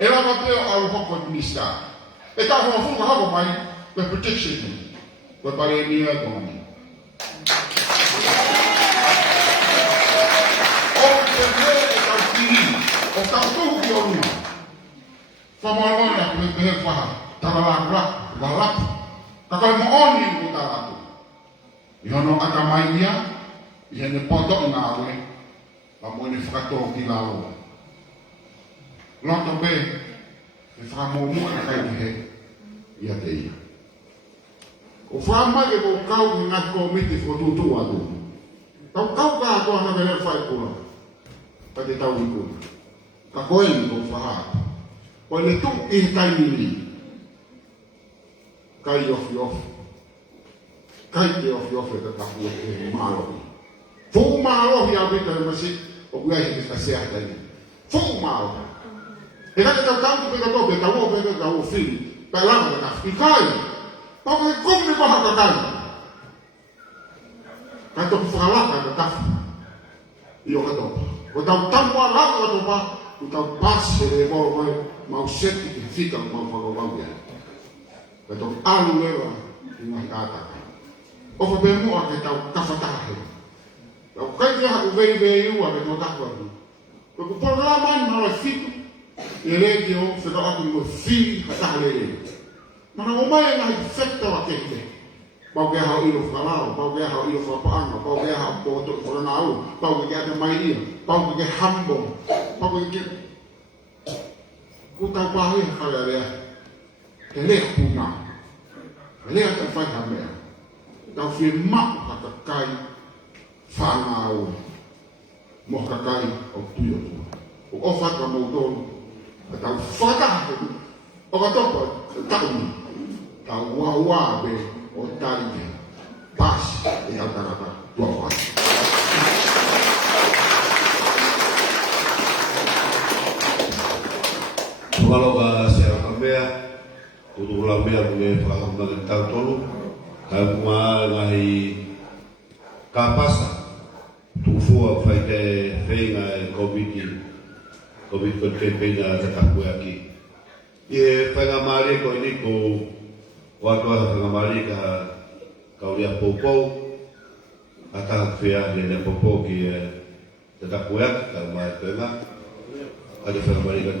E lava pēr au hoko ni star. E tau hoa whunga hako mai, koe protection ni. Koe pare e nia e konga ni. O te mea e tau kiri, o tau tuhu ki o ruma. Whamoaloina koe te he whaha, taralaku, walaku. Ka koe mo oni ko taralaku. I hono ata mai ia, i hene poto i ngā ue, pa mo ne whakatō ki lalo. Loto be, e whakamōmua na kai ki he, ia te ia. O whamai e ko kau ki ngati ko miti whakatūtū atu. Tau kau ka ato ana vele whai kura, pa te tau i kura. Ka koe ni ko whahata. Koe le tu i he kai ni. Kai ofi ofi. Kai te ofi ofi te tapu e mārohi. Fū mārohi a wika e masi, o kuia he te kasea tai. Fū mārohi. E kake tau tangu peka tō, pe tau o peka tau o whiri, pe lama te tafu. I kai, pako e kumni paha ka kai. Kai toku whakalaka te tafu. I o katopa. Ko tau tamu a laka katopa, ko tau pasi e voro mai, mau seti ki whika mau whakawau ia. Kai toku alu lewa, i ngahi ātaka. O fa pe mua ke tau kawhataha he. Tau kai te haku vei vei ua ke tau takuatu. Ko ku programa ni mara fitu, e re ki o whika aku i mo whiri hataha le re. Mana o mai e ngahi whekta wa kete. Pau ke hao ilo whakalao, pau ke hao ilo whapaanga, pau ke hao koto i korona au, pau ke ate mai ia, pau ke hambo, pau ke ku tau pahi haka rea. Te lea puna. Lea te whai ha mea. Tau whi maku haka kai whangau. Mo haka kai o tuyo tua. O ofaka mo tonu. Tau whakahake. O katopa, tau ni. Tau wā be o tari me. Pasi e au tarata tua whai. Tukaloka sera kambea, tutula mea mune whakakamuna ke tau tolu, kai kuma ngahi kapasa, tufua whai te whenga e COVID ko te whenga te takue aki. I he whenga maari ko ini ko watua ka whenga maari ka kauria poupou, a taka whea he ne poupou ki te takue aki, ka mai whenga, ka te whenga maari ka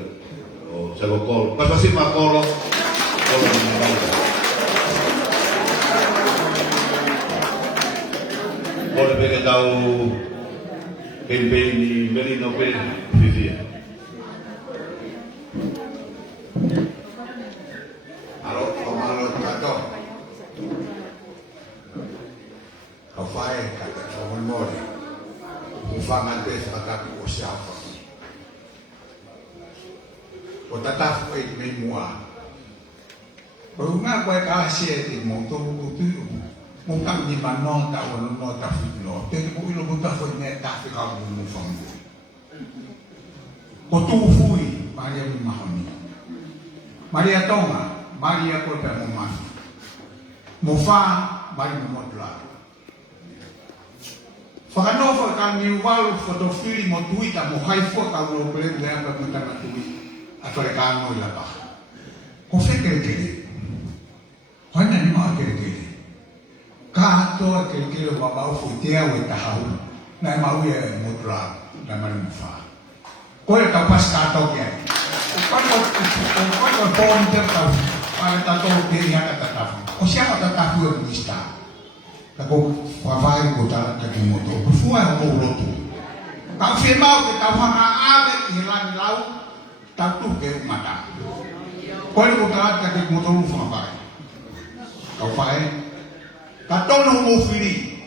o sago kolo, pasasi ma kolo ni mga kolo peke tau campaign ni Merino pe vivia. Alo kato. Kau fai kata cuma mori. Ufangan des kata ku siapa. O tatafu e me mua. O nga koe ka asia te mo to ko tu. Mo kam ni manota o no ta fino. Te ko ilo mo ta fo ne ta fi ka mo mo fam. O tu fui pa ya mo mahoni. Maria Tonga, Maria Kope Momafi. Mofa, Maria Momodla. Whakanofo ka miwalu whatofiri mo tuita mo haifua ka ulo kule leapa mutana tui a whare ka ango i la paha. Ko whekere kere. Hoina ni maa kere kere. Ka atoa kere kere wa mau fuitea ue tahau. Nai mau ia e modra na mani mufa. Ko e ka pas ka atoa kia. O pon te kau pare tatou peri haka tatafu. O siapa tatafu e mista. Tako wawai ko tala ka ki moto. Kufua ko rotu. Ka firmao ke tau hanga ave ki helani lau tatu ke mata. Ko ko tala ka ki moto lu wawai. Ka wai ka tono mo firi.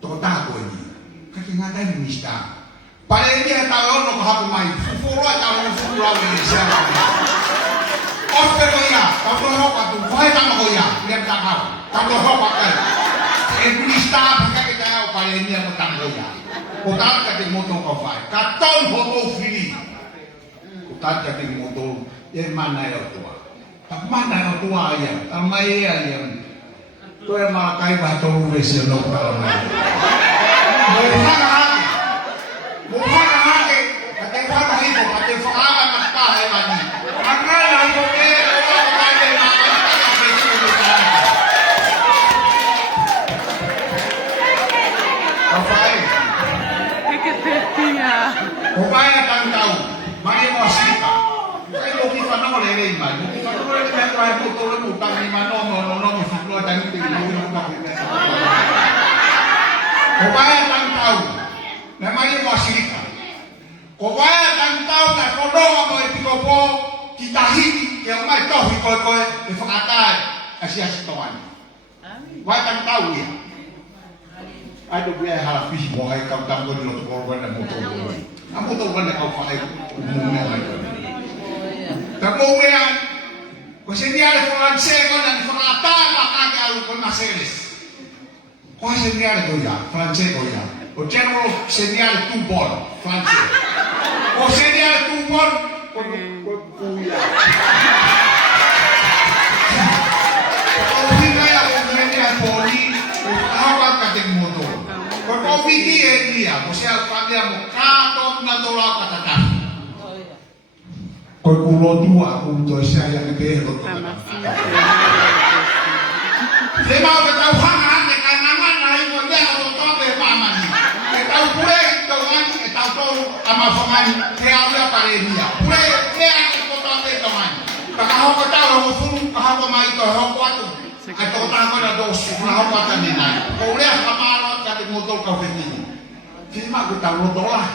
To ta ko ni. Ka ki ngata ni mista. Pare dia ta ono ko hapo mai. Fufuro ta ono fufuro ni sia. Ofe ko ya, ka to ho ka tu vai ta mo ya, ni ta ka. Ka to ho ka ka. Mista porque que tá o pai minha motando já. O tal que tem motor com vai. Cartão roto fili. O tal que tem motor é mana é tua. Tá mana é tua aí. Tá mai aí. Tu é marcai bato o vese no para mais. Mohana hake. Até fala hipo, até fala mata é mani. Agora hipo que Kupaya tantau, mari mo sika. Kaya mo kita no le le mai. Kita no le le kaya mo to le utang ni mano no mo suklo tang ti mo ka. Kupaya tantau, na mari mo sika. Kupaya tantau na kono mo itikopo kita hiti ke mai to ko e fakatai asia sitoan. Wa tantau ya. Ada biaya halal pis bohai kau tanggo di lotu korban dan motor. Kamu tahu kan kau pakai umumnya lagi. Kamu yang kau sini ada Fransai kau dan Frata maka kau kau naseres. Kau sini ada kau ya Fransai kau ya. Kau general sini ada tubon Fransai. Kau sini ada tubon kau ya. Kau tidak yang kemudian poli awak kating motor. Kau fikir dia, kau siapa dia mau katot natola kata. Kau pulau tua, kau tuh saya yang belok. Lima betul hangat dengan nama naik model atau tope paman. Tahu pule kawan, tahu ama paman keawal pada dia. Pule dia ikut tope kawan. Kalau kau tahu hukum, kalau mai kau kuat. Atau tangan ada dosa, kalau kata ni naik. Kau lihat kamarot kata motor kau ini. Firma aku tahu dolah.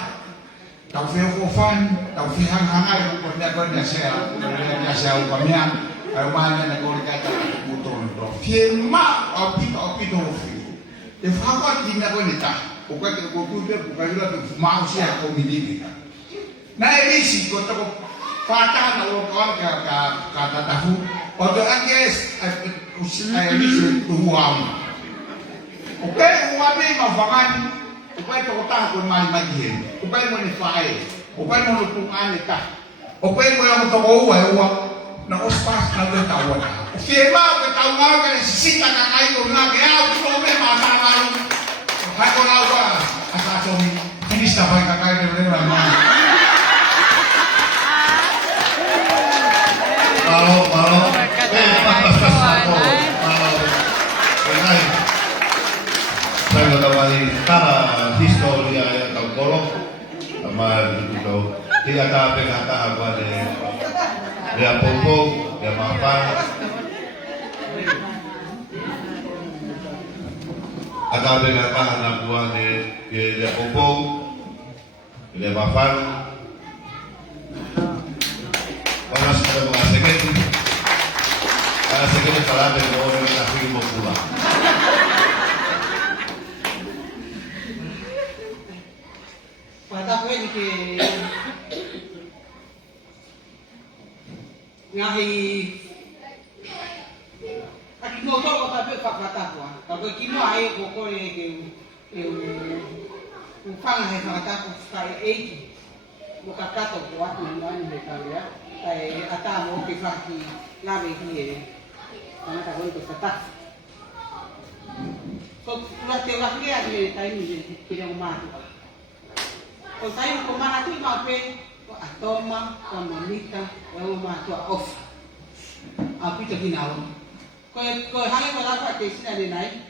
Tahu firman, tahu firman hangai. Kau ni saya upamnya. Mana nak kau kata motor itu. Firma api dofi. Efakwa tina kau ni tak. Bukan juga mau siapa kau miliki. Nah ini sih kau tahu. Fata na orang kata tahu. Ojo anges ayamisu tuhuam. Oke, uami mafangan. Oke, tokota ko mali. Oke, mo ni fae. Oke, mo lutungan ita. Oke, mo yung toko uwa. Na ospas na do tawon. Firma ko tawon ka sisita ka kayo na kaya ko me matangaru. Hay ko na wa asaso mi. Kinista pa ka kayo ni Rama. Kalau saya nggak tahu lagi cara historia yang kau kolok sama itu tidak tahu kata apa dia popo dia apa ada kata anak buah dia popo dia apa orang sudah mengasihkan karena segini salah dari orang yang tak mau pulang. Pada kali ke ngahi aki no to ko tabe pakata ko tabe kimo ai ko ko e fanga he pakata ko sai 80 Mukakato ko at nungan may kaya. Ay ata mo kifaki labi kiye. Ang tagon ko sa tak. Kung lati wakli at may tayo ni pinaumato ka. Kung tayo kumana ko mape atoma kamonita yung umato off. Apito ginawa. Ko hangin wala pa kasi na dinay.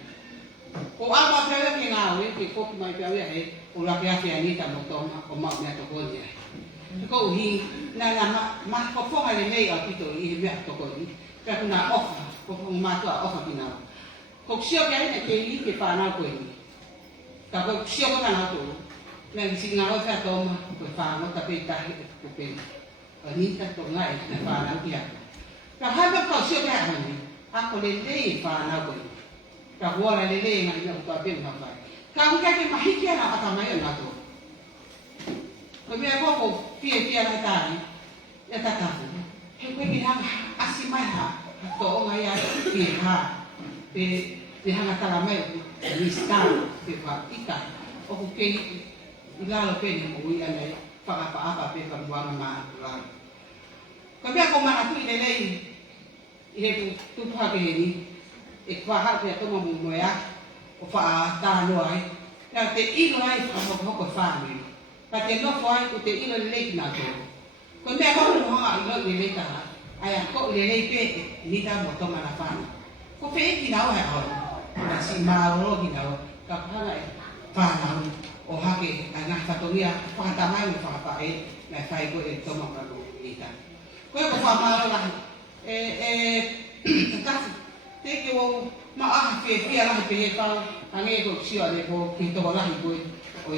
Kung ama pera kingawe, kiko may pera eh, ula kaya pianita mo toma o mau niya to niya. Ko hi na ma ko fonga le nei apito i me to ko ni. Kaya na off ko umato off ginawa. Kung siya kaya na kaya ke pa na ko ni. Kapag siya ko na to, nang singaw sa toma ko pa mo tapi tahi ko pen. Anita to ngai na pa na dia. Kahapon ko siya kaya ni. Ako lele pa na ko. Kahwala lele nga ina ko pen ma pa. Kung kaya mahikia na atamayo na to. Kami ako pia na tayo. Ya tatapo. Kaya kaya asimay ha. To nga ya ha. Dihan na kalamay, lista, diba, ika, o kung ilalo pwede mo uwi anay, pakapaapa, pagbuwang maakulang. Kami ako manatu inelay, ihe tupa kehini, ikpahar kaya ito mamumuya, o paatano ay, kaya te ilo ay pamagmoko family, pati no po ay ute ilo lake na to. Kami ako mga ilo lake na, ay ako lake pe, nita mo to manafana. Kung pe ginawa ay ako, si Mauro ginawa, kapag panang o hake ang nakatungya, pakatamay mo pakapae, na kaya ko ito magkagulitan. Kaya kung pamalo lang, teki wo maafe pia lang pe pa ang ego siya de po kito lang ko o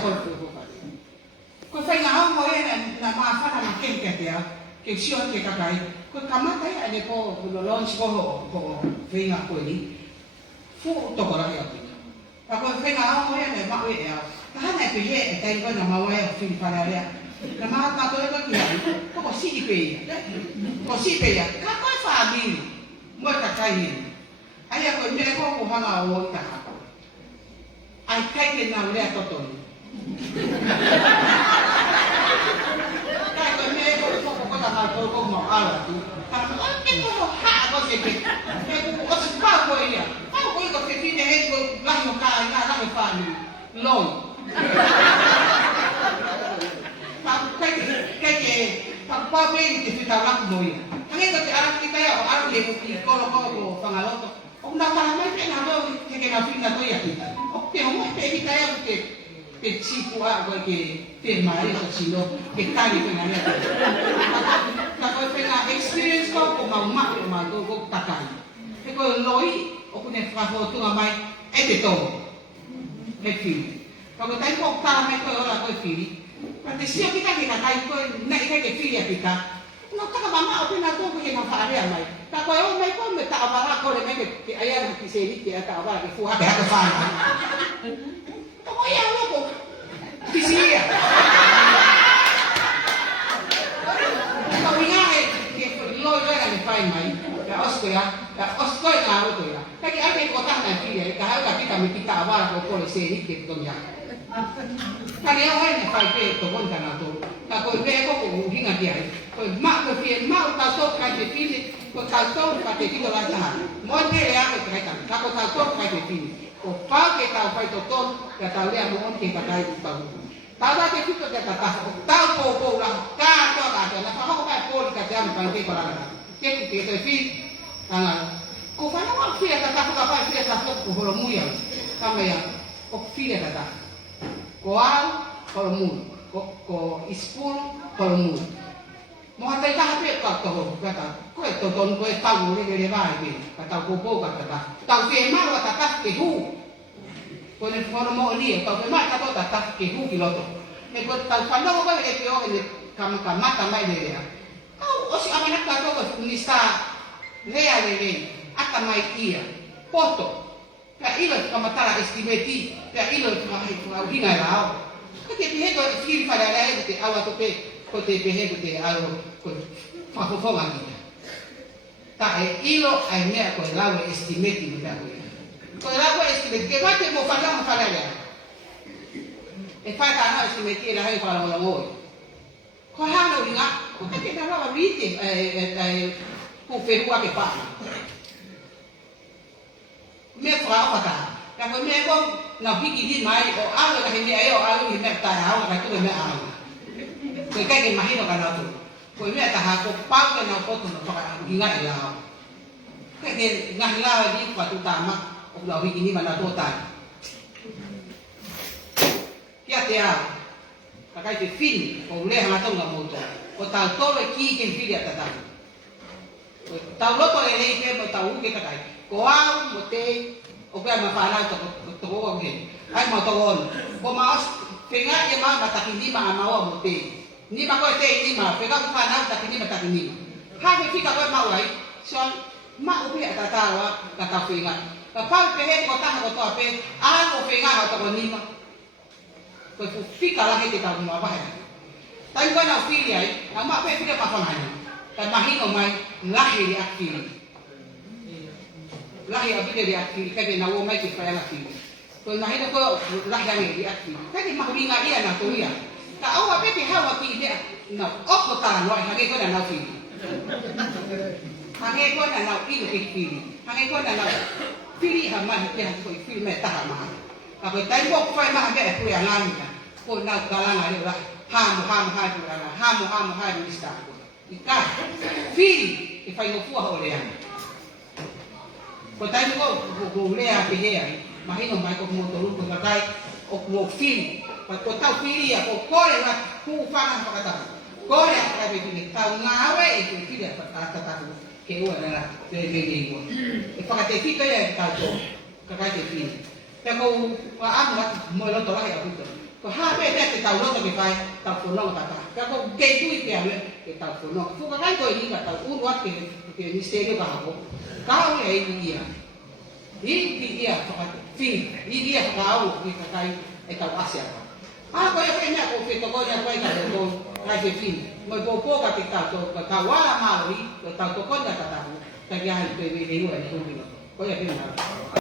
korpo ko pa. Kung fa nga mo yan na maafa na makente dia, ke siya ke kakay, kung kamatay ane po launch ko nga ko ni. Fu to ko lang ya. Ako fa nga mo yan ma we ya. Tahan na pe he tay ko na mawaya fin para ya. Na mata to ko kiya. Ko si pe. Ko si pe ya. Ka family. Mo ta kain. Ay ako hindi ko hanga o ta. Ay kay na ule to. Kaya ko hindi ko ta ko mo ala tu. Pero hindi ko ha ko si pe. Ko ko pa ko iya. Ako ko pe pine he ko lang mo ka na lang family. Long. Pagpapin itu tawag mo yan. Ang ito, arang kita ya, o arang lebo ko ko pangaloto. O napalamay ka na ba, kaya na-feel na to ya kita. O pero mo, pwede tayo ke sipo ako ke mari sa sino, ke tali pa nga niya. Kapag pa nga experience ko, kung magumago ko takay. Eko loy, o kung nefrafoto nga may, ito, may feel. Kapag tayo ko, talamay ko, wala ko feel. Pati siya kita tayo ko, na ikay feel ya kita. Nota mama open na to kaya na pare amay. Tako yo may ko me taabara ko le me ayan kiseli kaya taabara ke fuha kaya ka sana. Tako ya ko. Kisiya. Tako nga ke lo ya ni fine mai. Ya osko ya to ya. Kaya ate ko ta na fiya ka ha kita me kita abara ko le seli ke to ya. Kaya ay na fai pe to kon kana to. Tako be ko hinga dia. Mak ko pien mak ta so ka te pini ko ta so ka te tino la sa mo ne ya ko ka ta ko ta so ka te pini o pa ke ta fa to ton ka ta le mo on ke ka kai pa ta da te pito ka ta ko la ka to ka ta la pa ko ka ko ka jam pa ke ko la ke te fi ana ko fa no ko fi ka ta ko ka pa fi ka ko ko mu ya kama ya ko fi ka ta ko al ko mu ko ispul ko mu mo tay ka pe ka to ka ko to don ko ta u le ba be ka ta ko bo ka ta fe ma wa ta ka ke hu ko ne formo li ta fe ma ka to ta ke hu ki lo to me ko ta fa no ko e pe o ne ka mata mai le ya o si amana ka to ko ni sta le ata mai ia poto ka ilo ka mata estimeti ka ilo ka hina ra ka te pe ko fi fa le te awa to pe ko te pehe te alo ko fafofonga ni ta ilo ai mea ko lawe estimate ni ta ko lawe estimate ke mate mo fala ya e fa ta no estimate la hai fala mo ko ha no inga ko ke na wa rite ku fe wa ke pa me fra wa ta ka ko me ko na piki di mai o a ka ni ai o a ni me ta ha ka tu me a ko ka ke mahino ka na tu ko me ta ha ko pa ke na ko tu no ka inga e la ka ke nga la di pa tu ta ma o la piki ni ma na to ta kia te a kakai te fini o le hanga tonga moto o tau tole ki ke fili ata tau o tau loto e lei ke mo tau uke kakai ko au mo te o kia ma whanau to o ke ai mo to on ko ma os penga e ma mataki ni ma ama o mo te ni ma ko te ni ma penga ku whanau taki ni ma taki ni ma ha ke fika ko ma wai so ma uke ata tau ka ka penga ka pau pe he ko taha ko to pe a ko penga ha to ni ma ko fika la hete tau mo ba tai ko na fili ai na ma pe fika pa fa mai ta mahino mai lahi ri akili lahi abide ri akili ka de na wo mai ki fa la akili ko mahino ko lahi ri akili ka de ma ringa ia na to ia ka au pe ki hawa ki de na o ko ta no ha ke ko na fili ha ke ko na fili ki fili ha ke ko na fili ha mai ke ha ko fili me ta ha ma ka ko tai mo ko fa ma ke ku ya ngani ka ko na kala ngari la ha mo ha tu la ha mo ha du sta ko ika fili e fa no fu ho le an ko tai mo le a pe he ai ma hino mai ko mo to lu ko kai o mo fili pa ko ta fili ya ko le na ku fa na pa ta ko le ka be ni ta nga we e ko fili pa ta ke o na te ko e pa te fito ya ta to ka kai te fili pero ko amo mo lo to la ya puto ko ha pe te tau lo to ke fai tau ko no ta ka ko ke tu i ke ame ke tau ko no fu ka kai ko ni ka tau u wa ke misterio ka ha ko ka o e ni ia ka fin ia ka au ni ka kai e tau asia ko e pe na ko ke to ko ya kai ka to kai ke fin mo po ka te tau to ka wa ma ri ko tau ko na ka ta ka ya pe ni ni ko ya pe na